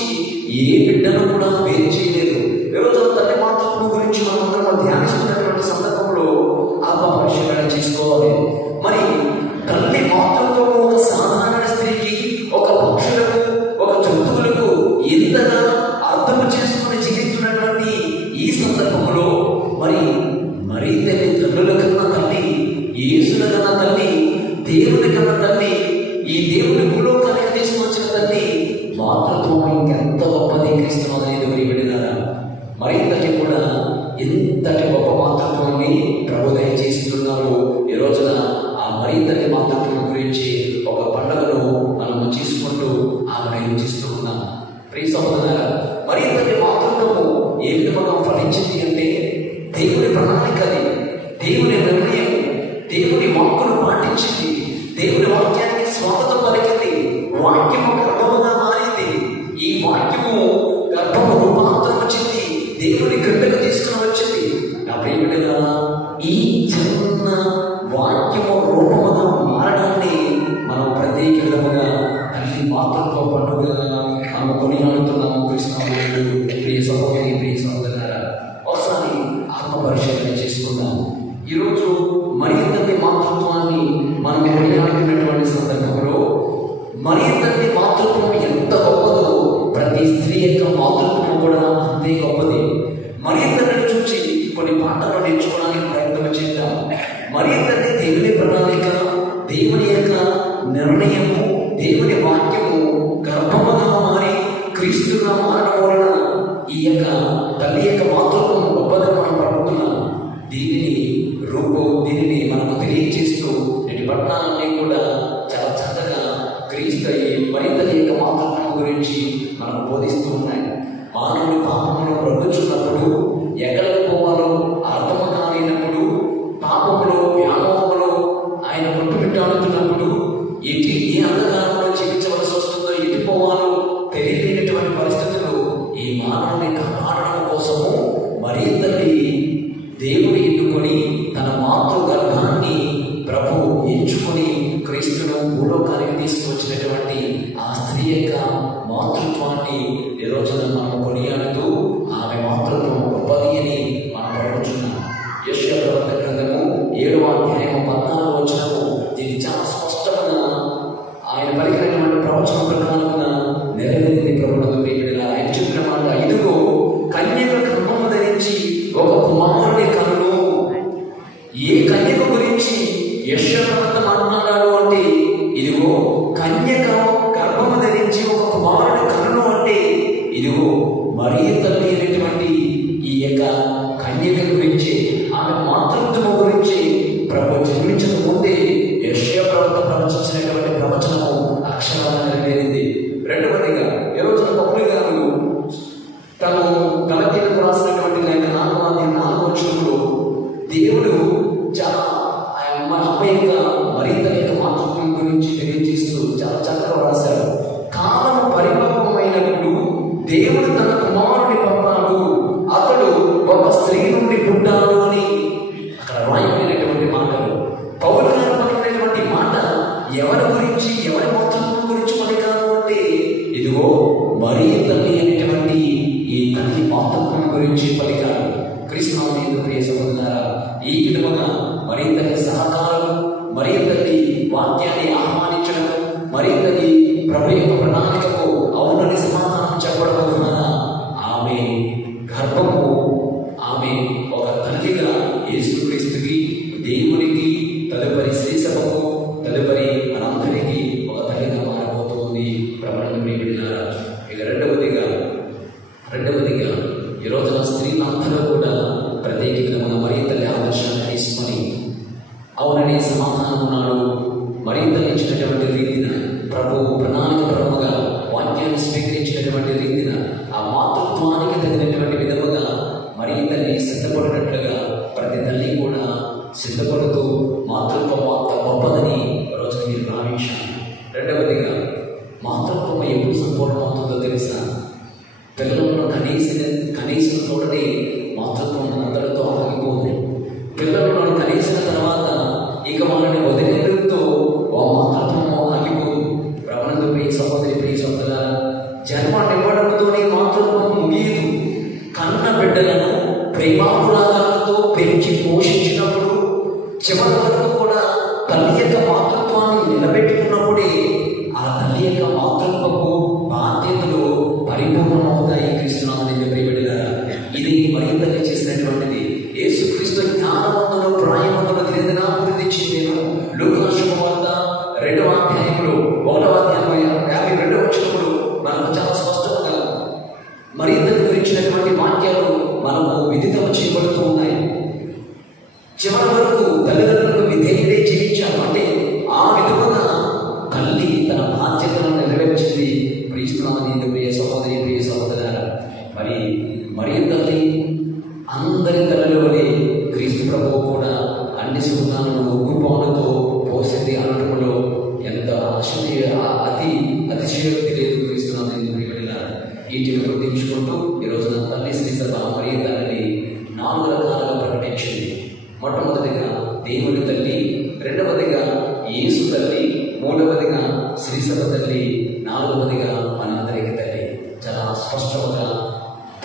ఏ బిడ్డను కూడా వేరు చేయలేదు. ఈరోజు తల్లి మాతృత్వం గురించి మనం ధ్యానిస్తున్నటువంటి సందర్భంలో ఆత్మపరిశీలన చేసుకోవాలి. మరి తల్లి మాతృత్వం ఒక సాధారణ స్త్రీకి, ఒక పక్షులకు, ఒక జంతువులకు ఎంతగా అర్థం చేసుకుని జీవిస్తున్నటువంటి ఈ సందర్భంలో మరి తల్లి తల్లుల కన్నా తల్లి, యేసుల కన్నా తల్లి, దేవుని కన్నా తల్లి, ఈ దేవుని భూలోకానికి తీసుకొచ్చిన తల్లి మాతృత్వం ఇంకెంత గొప్పది. క్రీస్తు అనేది విడినారా, మరి తల్లి కూడా ఎంతటి గొప్ప మాతృత్వాన్ని ప్రభు దయచేస్తున్నారు. ఈ రోజున ఆ మరి తల్లి మాతృత్వం గురించి ఒక పండుగను మనము చేసుకుంటూ ఆమెను యోచిస్తూ ఉన్నాం. ప్రియ సహోదర, మరి తల్లి మాతృత్వము ఏ విధంగా ఫలించింది అంటే, దేవుని ప్రణాళిక అది, దేవుని నిర్ణయం, దేవుని వాక్కును పాటించింది, దేవుని వాక్యానికి స్వాగతం పలికింది, వాక్యము గర్భముగా మారింది, ఈ వాక్యము గర్భము రూపాంతరం వచ్చింది, దేవుని గడ్డకు తీసుకుని వచ్చింది. నా ప్రియమైన ఈ చిన్న వాక్యము రూపముగా మారడాన్ని మనం ప్రత్యేక విధముగా తల్లి మాతృత్వ పండుగగా మనం కొనియాడుతున్నాము. కృష్ణాడు, ప్రియ సహోదరి, ప్రియ సహోదరులారా, ఒకసారి ఆత్మపరిశీలన చేసుకుందాం. ఈరోజు మరి తల్లి మాతృత్వాన్ని మనం కొనియాడుతున్నటువంటి సందర్భంలో మరి తల్లి మాతృత్వం ఎంత గొప్పదో ప్రతి స్త్రీ యొక్క మాతృత్వం కూడా అంతే గొప్పది. మరి తల్లిని చూసి కొన్ని పాటలు నేర్చుకోవడానికి ప్రయత్నం చేద్దాం. మరి తల్లి దేవుని ప్రణాళిక, దేవుని యొక్క నిర్ణయము, దేవుని వాక్యము గర్భముగా మారి క్రీస్తుగా మారడం వలన ఈ యొక్క తల్లి యొక్క మాతృత్వం గొప్పదని మనం పడుతున్నాం. దీనిని మనకు తెలియజేస్తూ నేటి పట్టణాలన్నీ కూడా చాలా చక్కగా క్రీస్తు మరి తల్లి యొక్క మాతృత్వం గురించి మనం బోధిస్తూ ఉన్నాయి. మానవుని పాపమును బ్రతుకుచున్నప్పుడు, ఎక్కడికి పోవాలో అర్థము కాలేనప్పుడు, పాపములో వ్యామోహములో ఆయన కొట్టు కొట్టుమిట్టాడుతున్నప్పుడు ఏ అంధకారంలో జీవించవలసి వస్తుందో, ఎటు పోవాలో తెలియలేనటువంటి పరిస్థితులు ఈ మానవుని కాపాడడం కోసము మరీ తల్లి దేవుని ఎన్నుకొని తన మాతృ గర్భాన్ని ప్రభు ఎంచుకొని క్రీస్తును భూలోకానికి తీసుకువచ్చినటువంటి ఆ స్త్రీ యొక్క మాతృత్వాన్ని ఈ రోజున మనం కొనియాడుతూ ఆమె మాతృత్వం గొప్పది అని మనం పడుతున్నాం. యెషయా ప్రవక్త గ్రంథము 7వ అధ్యాయము 14వ వచనము దీన్ని చాలా స్పష్టంగా ఆయన పలికినటువంటి ప్రవచన ప్రకారంగా నెరవేరింది. ప్రభుత్వం ఆయన చెప్పిన మాట, ఇదిగో కన్యక గర్భము ధరించి ఒక కుమారుని కనును. ఏ కన్యక గురించి యెషయా ప్రవక్త మాట్లాడాడు అంటే, ఇదిగో కన్యక గర్భము ధరించి ఒక కుమారుని కనును అంటే, ఇదిగో మరీ తల్లి అయినటువంటి ఈ యొక్క కన్యక గురించి, ఆమె మాతృత్వము గురించి ప్రభు జన్మించక ముందే యెషయా ప్రవక్త ప్రవచించినటువంటి ప్రవచనము అక్షరాలను నెరవేరింది. రెండవదిగా ఈ రోజున పౌలు గారు తను గలతీయులకు రాసినటువంటి లేఖ 4వ అధ్యాయం 4వ వచనంలో దేవుడు చాలా అమ్మాయిగా మరింత యొక్క మాతృత్వం గురించి తెలియజేస్తూ చాలా చక్కగా రాశారు. కాలం పరిపక్వమైనప్పుడు దేవుడు తన కుమారుని పంపాడు, అతడు ఒక స్త్రీ నుండి పుట్టాడు అని అక్కడ రాయబడినటువంటి మాటలు. పౌలు గారు పలికినటువంటి మాట ఎవరి గురించి, ఎవరి మాతృత్వం గురించి పలికారు అంటే, ఇదిగో మరీ తల్లి అనేటువంటి ఈ తల్లి మాతృత్వం గురించి పలికారు. క్రీస్తునాథుని ప్రియ సహోదరులారా, ఈ విధముగా మరీ తల్లి సహకారం, మరీ తల్లి వాక్యాన్ని ఆహ్వానించడం, మరీ తల్లి ప్రభు యొక్క ప్రణాళికకు అవునని సమాధానం చెప్పడం ద్వారా ఆమె గర్భము, ఆమె ఒక తల్లిగా యేసుక్రీస్తుకి, దేవునికి, తదుపరి శ్రీసభకు, తదుపరి మనందరికీ ఒక తల్లిగా మారబోతుంది. ప్రభుత్వం ప్రియబిడ్డలారా, ఇక రెండవదిగా ఈ రోజున స్త్రీలందరూ కూడా ప్రత్యేకంగా మరీ తల్లి ఆదర్శాన్ని తీసుకొని అవునని సమాధానం ఉన్నాడు. మరీ తల్లి ఇచ్చినటువంటి రీతిన, ప్రభు ప్రణాళిక పరముగా వాక్యాన్ని స్వీకరించినటువంటి రీతిన, ఆ మాతృత్వానికి తగినటువంటి విధముగా మరీ తల్లి సిద్ధపడినట్లుగా ప్రతి తల్లి కూడా సిద్ధపడుతూ మాతృత్వం అంత గొప్పదని రోజున మీరు భావించాను. రెండవదిగా మాతృత్వం ఎప్పుడు సంపూర్ణమవుతుందో తెలుసా? పిల్లలను కనీసం తోడని మాతృత్వం అందరితో ఆగిపోదు. పిల్లలను కనీసిన తర్వాత ఇక వాళ్ళని వదిలేతో ఆ మాతృత్వం ఆగిపోదు. ప్రభునందు ప్రియ సహోదరులారా, జన్మనివ్వడంతోనే మాతృత్వం ముగియదు. కన్న బిడ్డలను ప్రేమానురాగాలతో పెంచి పోషించినప్పుడు చివరి వరకు కూడా తల్లి యొక్క మాతృత్వాన్ని నిలబెట్టుకున్నప్పుడే ఆ తల్లి యొక్క మాతృత్వపు బాధ్యతలు పరిపూర్ణమవుతాయి. క్రీస్తునాథుని ప్రియబిడ్డలారా, ఇది మరీ తల్లి చేసినటువంటిది. యేసుక్రీస్తు జ్ఞానవంతుడు, ప్రాయవంతుడు, దినదినాభివృద్ధి చెందేను. లూకా శుభవార్త 2వ అధ్యాయంలో 1వ అధ్యాయం 52వ వచనంలో మనకు చాలా స్పష్టంగా మరీ తల్లి గురించినటువంటి వాక్యాలు మనకు విదితం చేయబడుతూ ఉన్నాయి. చివరి వరకు తల్లిదండ్రులకు విధేయులై జీవించారు. అంటే ఆ విధముగా తల్లి తన బాధ్యతలను నెరవేర్చింది. క్రీస్తునాథుని ప్రియ సహోదరులారా, మరీ తల్లి అందరి తల్లిలోనే క్రీస్తు ప్రభువు కూడా అన్ని సుఖాలను ఉగ్గుపాలతో పోసింది అనటంలో ఎంత అతిశయోక్తి లేదు. క్రీస్తునాథుని ప్రియబిడ్డలారా, వీటిని గుర్తించుకుంటూ ఈ రోజున తల్లి శ్రీసభ మరీ తల్లిని 4 రకాలుగా ప్రకటించింది. మొట్టమొదటిగా దేవుని తల్లి, రెండవదిగా యేసు తల్లి, మూడవదిగా శ్రీసభ తల్లి, 4వదిగా మనందరికి తల్లి. చాలా స్పష్టంగా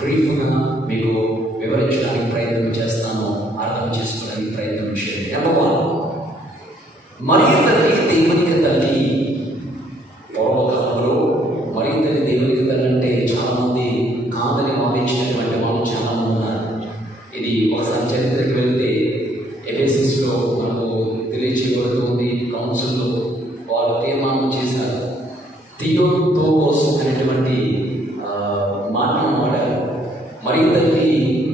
బ్రీఫ్గా మీకు వివరించడానికి ప్రయత్నం చేస్తాను, అర్థం చేసుకోవడానికి ప్రయత్నం చేయండి. నెంబర్ 1, మరీ తల్లి దేవునికి తల్లి. పూర్వకాలంలో మరీ తల్లి దేవునికి తల్లి అంటే చాలా మంది కాదని వాదించినటువంటి వాళ్ళు చాలా మంది ఉన్నారు. ఇది ఒకసారి చరిత్రకి వెళ్తే ఎఫెసస్లో మనకు తెలియచేయబడుతుంది. కౌన్సిల్లో వారు తీర్మానం చేశారు. థియోటోకోస్ అనేటువంటి మాటను వాడారు. మరీ తల్లి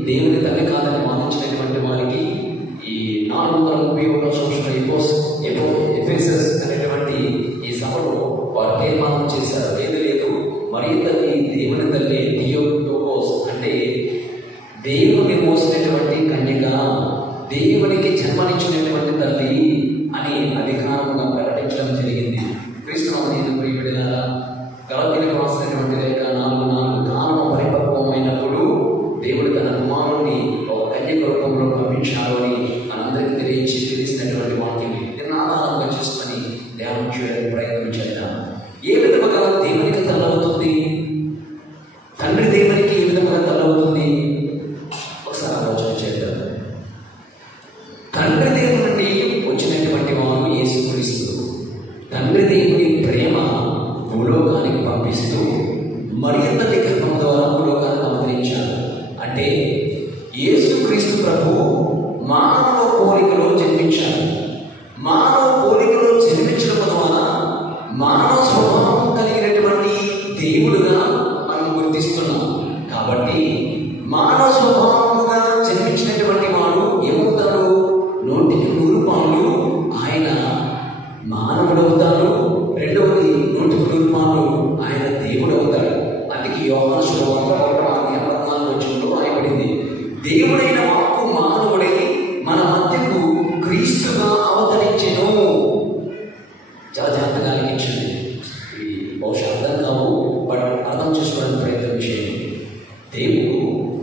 దేవుని తల్లి కాదని వాదించినటువంటి వారికి ఈ 431వ సంవత్సరం ఎఫెసస్ అనేటువంటి ఈ సభలో వారు తీర్మానం చేశారు. లేదు, మరీ తల్లి దేవుని తల్లి, థియోటోకోస్ అంటే దేవుని మోసినటువంటి కన్యక, దేవునికి జన్మనిచ్చినటువంటి తల్లి అని అధికారంగా చేయడానికి ప్రయత్నం చేద్దాం. ఏ విధముగా దేవునికి తల్లవుతుంది? తండ్రి దేవునికి ఏ విధముగా తల్లవుతుంది? ఒకసారి ఆలోచన చేద్దాం. తండ్రి దేవుని నుండి వచ్చినటువంటి వారు యేసుక్రీస్తు. తండ్రి దేవుని ప్రేమ భూలోకానికి పంపిస్తూ మరియమ్మ గర్భం ద్వారా భూలోకానికి అవతరించారు. అంటే యేసుక్రీస్తు ప్రభు మానవ పోలికలో జన్మించారు. మానవ పోలికలో జన్మించడం ద్వారా మానవ స్వభావం కలిగినటువంటి దేవుడుగా మనం గుర్తిస్తున్నాం. కాబట్టి మానవ స్వభావముగా జన్మించినటువంటి వాడు ఏమవుతాడు? 100% ఆయన మానవుడు అవుతాడు. రెండవది 100% ఆయన దేవుడు అవుతాడు. అందుకే యోహాను సువార్త 1:14 రాయబడింది, దేవుడైన వాక్కు మానవుడై మన మధ్యకు క్రీస్తుగా అవతరించెను. చాలా జాగ్రత్తగా ఆలోచించండి. ఇది బహుశా అర్థం కావు, బట్ అర్థం చేసుకోవడానికి ప్రయత్నం చేయండి. దేవుడు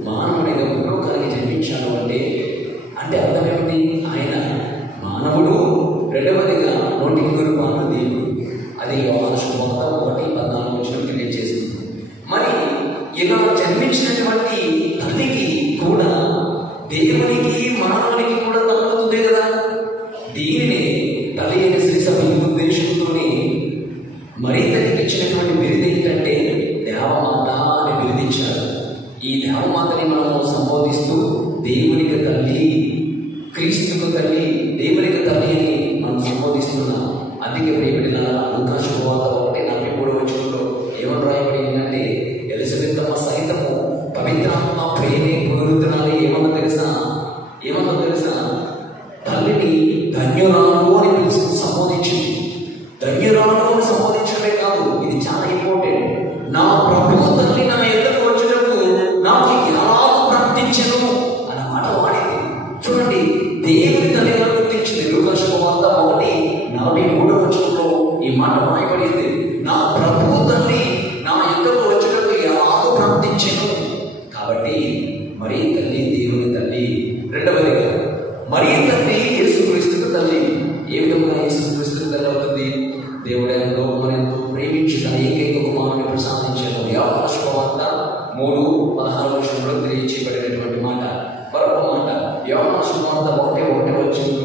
మానవుడిగా భూలోకానికి జన్మించాడు అంటే అర్థం ఏమిటి? ఆయన మానవుడు, రెండవదిగా 100% దేవుడు. అది యోహాను సువార్త 1:14 తెలియజేస్తుంది. మరి ఇలా జన్మించినటువంటి తల్లికి కూడా దేవునికి మానవునికి కూడా తగ్గుతుంది కదా. దీనిని తల్లి అయిన శ్రీ సభ ఉద్దేశంతోనే మరీ తల్లికి ఇచ్చినటువంటి బిరుదు ఏంటంటే దేవమాత అని బిరుదించారు. ఈ దేవమాతని మనము సంబోధిస్తూ దేవునికి తల్లి, క్రీస్తుకు తల్లి, దేవునికి తల్లి అని మనం సంబోధిస్తున్నాం. అందుకే ప్రియబడిన లూకా శుభవార్త 1:43 ఏమని రాయబడిందంటే, ఎలిజబెత్తమ్మ సైతము పవిత్రాత్మ ప్రేమే పునరుద్ధరణాలు ఏమన్నా తెలుసా? తల్లిని ధన్యురాలు అని పిలిచి సంబోధించింది. ధన్యురాలు అని సంబోధించడమే కాదు, ఇది చాలా ఇంపార్టెంట్. నా ప్రభువు తల్లి నా ఎదురు వచ్చేటప్పుడు నాకు ఎలా ప్రార్థించను అన్న మాట వాడింది. చూడండి, దేవుని తల్లిగా గుర్తించింది. లూకా శుభవార్త 1:43 ఈ మాట రాయబడింది, నా ప్రభువు తల్లి నా ఎదురు వచ్చేటప్పుడు ఎలా ప్రార్థించను. కాబట్టి మరీ తల్లి దేవుని తల్లి. రెండవదిగా మరీ తల్లి యేసుక్రీస్తుకు తల్లి. ఏ విధంగా యేసుక్రీస్తుకు తల్లి అవుతుంది? దేవుడు లోకమునందు ప్రేమించి తన ఏకైక కుమారుని ప్రసాదించాడు. యోహాను సువార్త 3:16 తెలియచేయబడినటువంటి మాట, మరొక మాట యోహాను సువార్త 1:1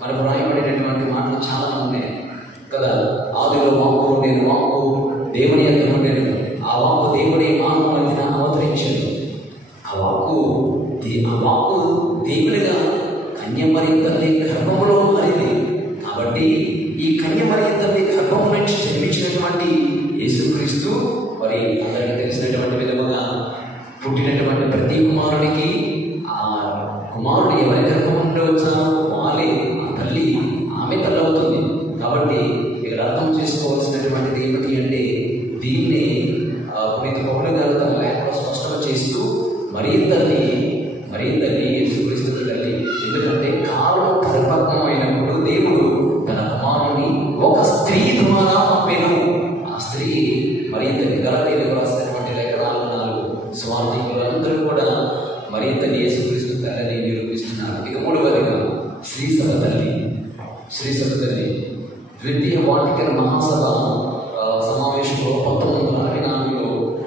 మనకు రాయబడినటువంటి మాటలు చాలా ఉన్నాయి కదా. ఆదిలో వాక్కు ఉండేను, వాక్కు దేవుని యొద్ద ఉండేను, ఆ వాక్కు దేవుని మానవ మధ్యన అవతరించాడు. ఆ వాక్కు దేవునిగా కన్యమరి తల్లి గర్భంలో మారింది. కాబట్టి ఈ కన్యమరి తల్లి గర్భం నుంచి జన్మించినటువంటి యేసుక్రీస్తు మరి అందరికీ తెలిసినటువంటి విధముగా పుట్టినటువంటి ప్రతి కుమారునికి ఆ కుమారుడు ఎవరి గర్భం ఉంటే వచ్చారో వాళ్ళే ఆ తల్లి, ఆమె తల్లి అవుతుంది. కాబట్టి ఇక్కడ అర్థం చేసుకోవాల్సినటువంటిది ఏమిటి అంటే, దీన్ని పునీత పౌలు గారు తన లేఖలో స్పష్టంగా చేస్తూ మరీ తల్లి యేసుక్రీస్తు తల్లి. ఎందుకంటే కాలం పరిపక్వం అయినప్పుడు దేవుడు తన కుమారుని ఒక స్త్రీ ద్వారా పంపెను. ఆ స్త్రీ మరీ తల్లి. గలతీయులకు రాసినటువంటి లేఖ 4 స్వార్థికులు అందరూ కూడా మరీ తల్లి యేసుక్రీస్తు తల్లిని నిరూపిస్తున్నారు. ఇక మూడవదిగా శ్రీ సభ తల్లి. ద్వితీయ వాటికన్ మహాసభ సమావేశంలో 1964 ఓ ప్రభు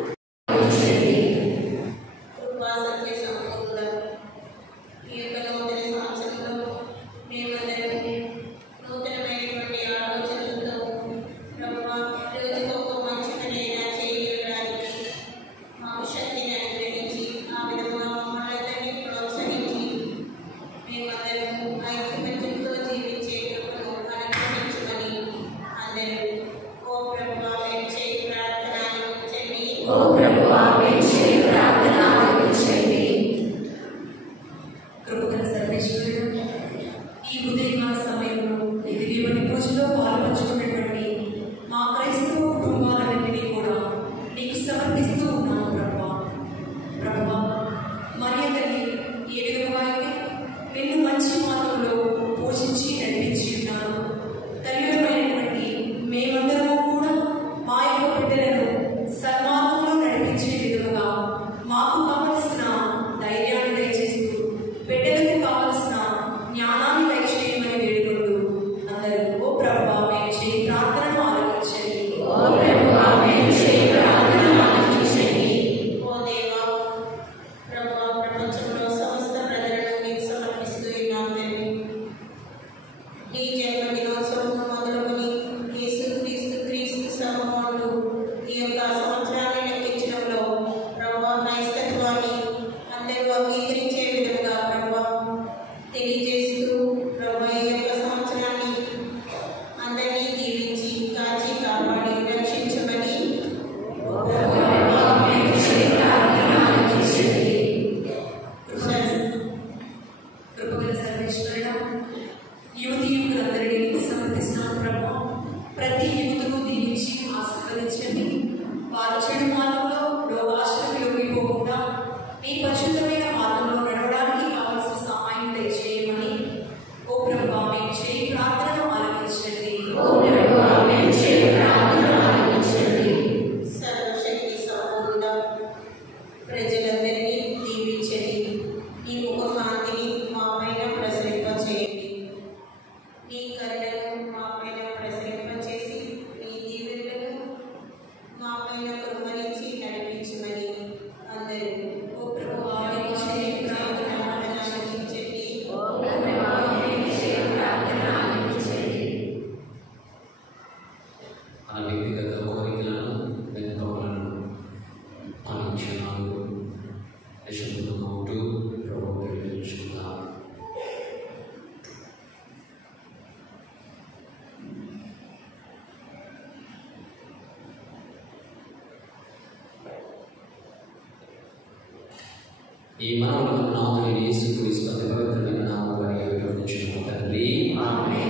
ఈ మనవులను నామమున యేసుక్రీస్తు అతి పవిత్రమైన నామములో అడిగి తండ్రి. ఆమేన్.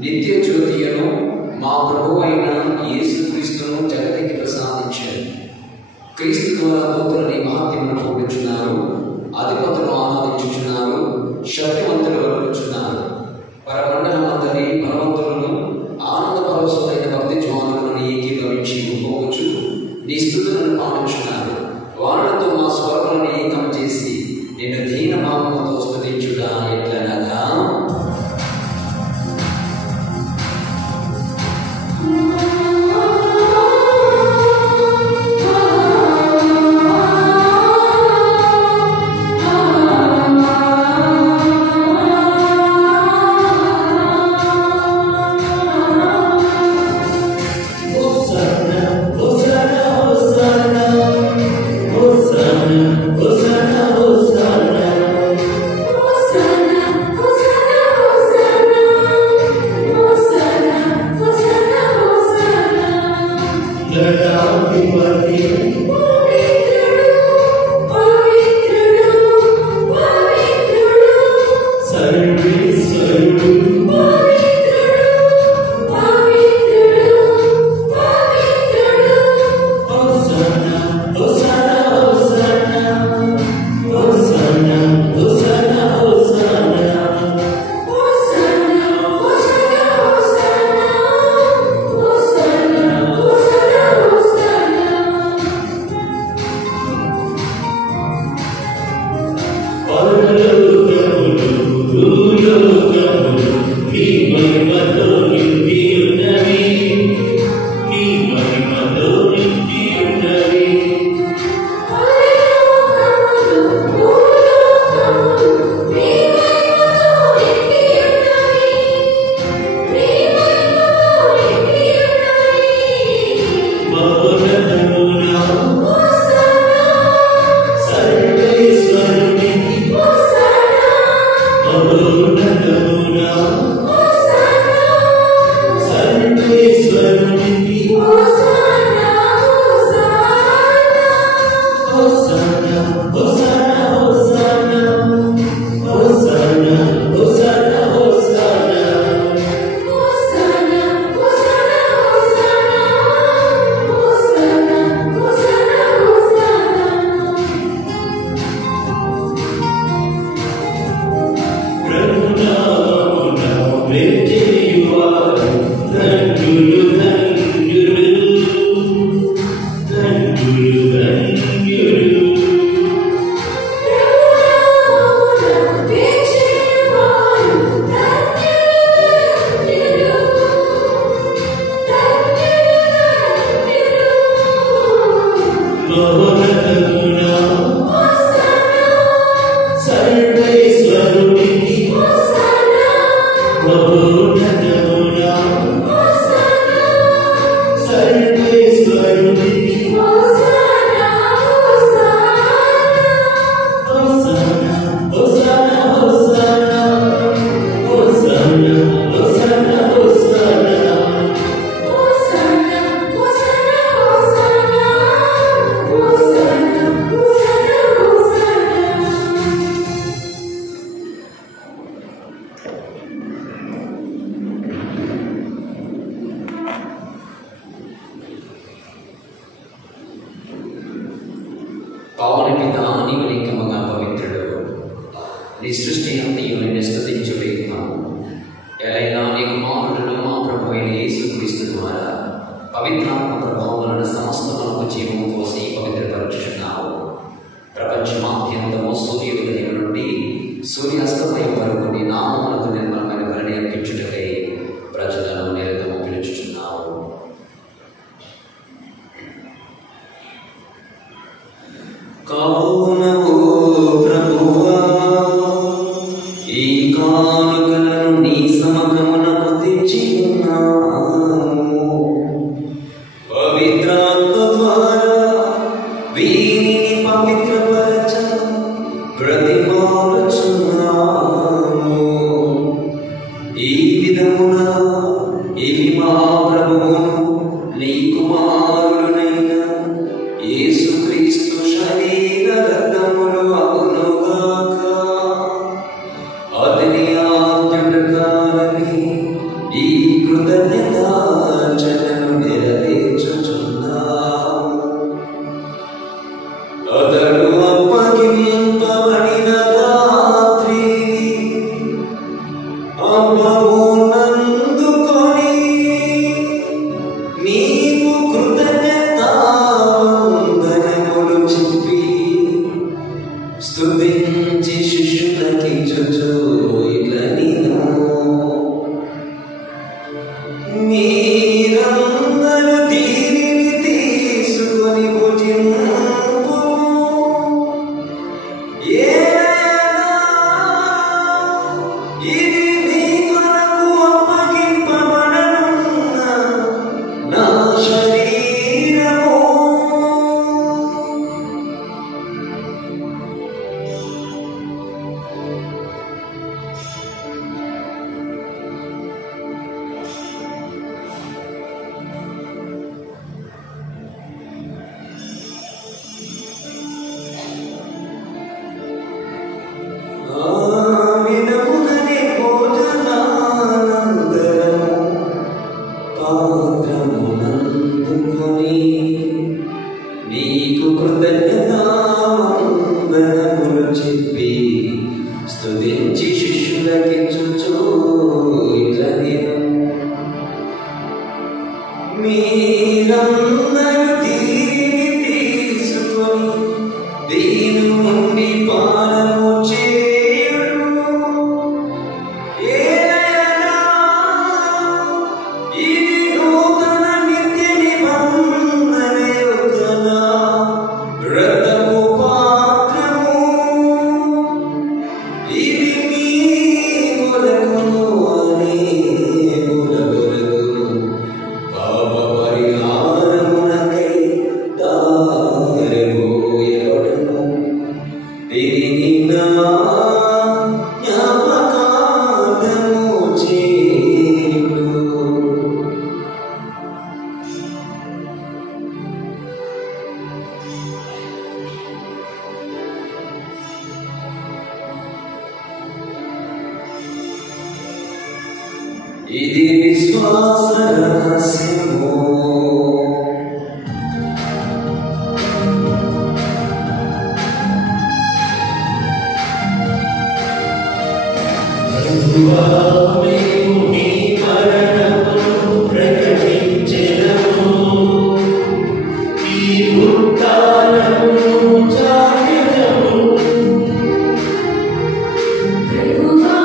నిత్య జ్యోతి కొనియాడుచున్నారు, అధిపతులు ఆరాధించుచున్నారు, శక్తివంతులు వెలుగుచున్నారు. పరమండలమందరి బలవంతులను ఆనంద పరవశులైన భక్తి జ్వాలలను ఏకీభవించి పోవచ్చు నీ స్తుతులను పాటించున్నారు. వాళ్ళతో మా స్వరములను ఏకం చేసి నిన్ను దీన భావముతో స్తుతించుట ఎట్లనగా నీ సృష్టి అంతయు నిన్ను స్తుతించువేగుతాము. ఎలైనా నీ కుమారులను మా ప్రభు అయిన యేసుక్రీస్తు ద్వారా పవిత్రాత్మ ప్రభావాలను సమస్తములకు జీవము పోసి పవిత్రపరచుచున్నావు. ప్రపంచమాద్యంతము సూర్యోదయం నుండి సూర్యాస్తమయం వరకు నీ నామమునకు నిర్మలమైన బలిని అర్పించుటకై ప్రజలను నిరతము పిలుచుచున్నావు. కావునవు ప్రభువా, ఈ కానుకలను నీ సమకమునకు తెచ్చి ఉన్నాము. పవిత్రాత్మ ద్వారా వీరిని పవిత్రపరచ బ్రతిమాలుచున్నాము. ఈ విధమున ఇవి మా ప్రభువును స్తుతించి శిష్యులకిచ్చుచు ఇట్లా నేను మీరందరూ దీనిని తీసుకొని భుజింపు ఇది మీ కొరకు అప్పగింపబడనున్న నా శరీరము. వినమునని భోజనానంతరము పాత్రమునందుకొని నీకు కృతజ్ఞతావందనములు చెప్పి స్తుతించి శిష్యులకిచ్చుచు ఇట్లా నేను మీరందరూ దీనిని తీసుకొని దీని నుండి పానము చేయుడు. ఏలయనా ఇది నూతన నిత్య నిబంధన యొక్క నా రక్తపు పాత్రము. ఇది మీ కొరకును అనేకుల కొరకును పాప పరిహారమునకై తారబోయబడును. దీనిని నా జ్ఞాపకార్థము చేయుడు. ఇది విశ్వాస రహస్యము. మేము నీ మరణమును ప్రకటించెదము, ఈ ఉత్థానమును చాటెదము. ప్రభువా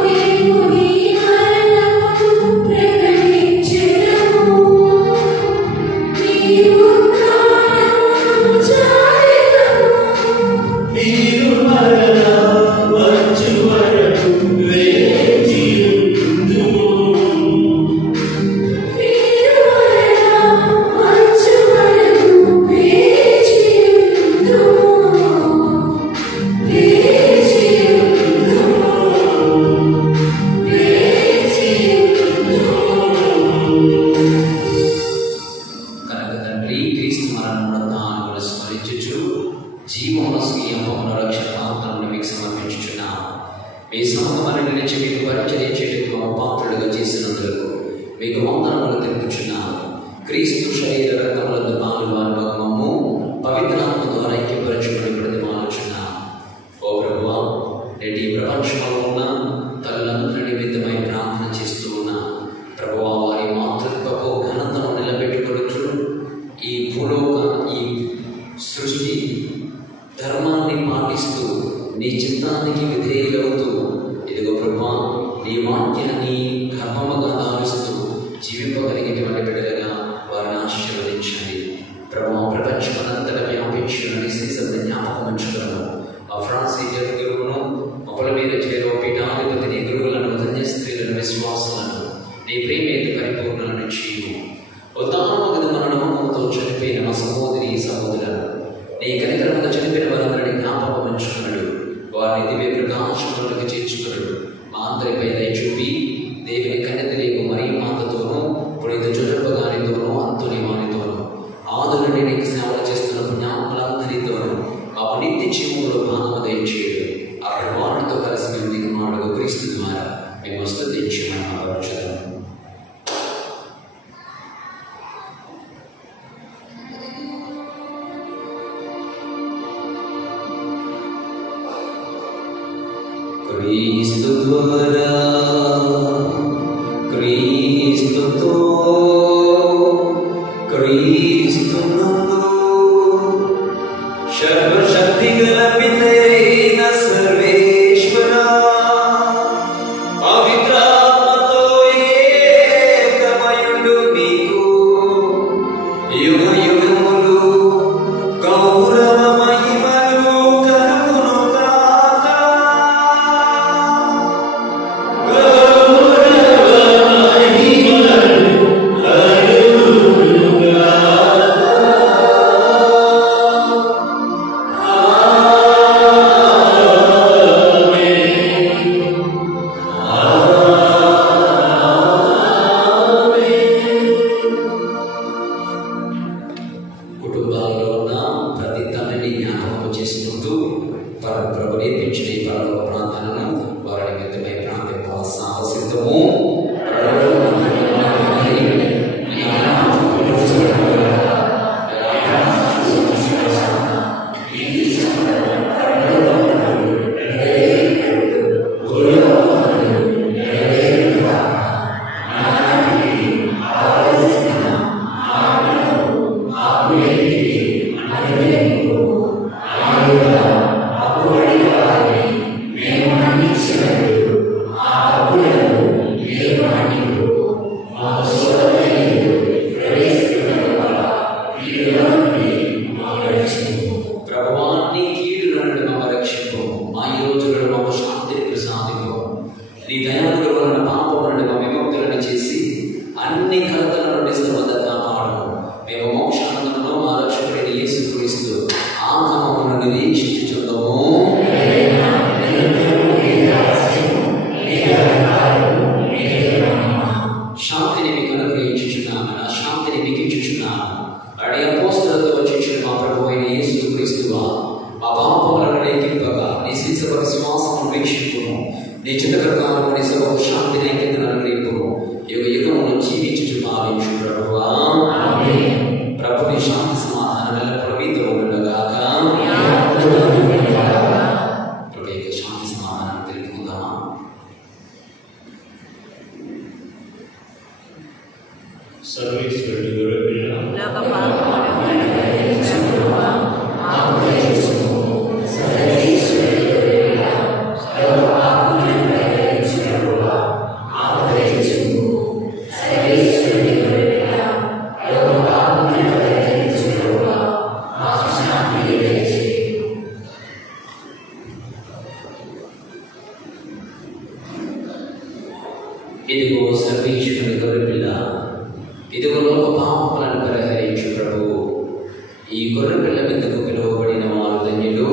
మేము నీ మరణమును ప్రకటించెదము, నీ ఉత్థానమును చాటెదము. మీరు మరలా వచ్చు వరకు వేచి ఉందుము. మీరు మరలా వచ్చు వరకు వేచి ఉందుము, వేచి ఉందుము, వేచి ఉందుము. కనుక తండ్రి క్రీస్తు మరణమును తాను స్మరించుచు జీవమున స్వీయ రక్షణ పాత్రను మీకు సమర్పించుచున్నాము. మీ సముఖమని నిలిచి మీకు పరిచర్య చేయుటకు పాత్రులుగా చేసినందుకు మీకు వందనములు తెలుపుచున్నాము. క్రీస్తు శరీర రక్తములందు పాలువారు మమ్ము పవిత్రాత్మ ద్వారా ఐక్యపరచుకుని ప్రతిమాలుచున్నాము. ఓ ప్రభువా, నేటి ప్రపంచంలో ఉన్న తల్లులందరి నిమిత్తమై ప్రార్థన చేస్తూ ఉన్నా. ప్రభువా, వారి మాతృత్వపు ఘనతను నిలబెట్టుకొనుచు ఈ భూలోక ఈ సృష్టి ధర్మాన్ని పాటిస్తూ నీ చిత్తానికి విధేయులవుతూ ఇదిగో ప్రభువా, నీ వాక్యాన్ని ధర్మముగా దారుస్తూ జీవింపగలిగినటువంటి బిడ్డలుగా వారిని ఆశీర్వదించండి. ప్రభువా, ప్రపంచమనంతటా వ్యాపించిన నీ శిశువుని జ్ఞాపకం ఉంచుకున్నాము. ఆ ఫ్రాన్సీ జగద్గురువును మొక్కల మీద చేరో పీఠాధిపతిని గురువులను ధన్య స్త్రీలను విశ్వాసులను నీ ప్రేమేది పరిపూర్ణలను చేయము. ఉదాహరణకు మరణముతో చనిపోయిన మా సహోదరి సహోదరులను నీ కనికరముగా చనిపోయిన వారందరినీ జ్ఞాపకం ఉంచుకున్నాడు. వారిని దివ్య ప్రకాశములకు చేర్చుకున్నాడు. మా అందరిపై దయ చూపి దేవుని కన్యతలేకు మరియు మాతతోనూ పునీత జుజర్ప గారితోనూ అంతుని వారితోనూ ఆదులని నీకు సేవలు చేస్తున్న పుణ్యాత్ములందరితోనూ మాకు నిత్య జీవములో భాగము దయచేయడు. ఆ ప్రమాణంతో కలిసి మేము దిగుమాడుగు క్రీస్తు ద్వారా మేము స్తుతించి మహిమపరచుదాము. క్రీస్తు ద్వారా క్రీస్తుతో క్రీస్తునందు సర్వశక్తి గల పితయే ప్రభు నేర్పించిన ఈ పరలోక ప్రాంతాలను వారి నిమిత్తమై ప్రాంతం సాహసిద్ధము ఇదిగో సర్వేశ్వరుని గొర్రెపిల్ల, ఇదిగో లోక పాపములను పరిహరించు ప్రభు. ఈ గొర్రెపిల్ల మీదకు పిలువబడిన వారు ధన్యులు.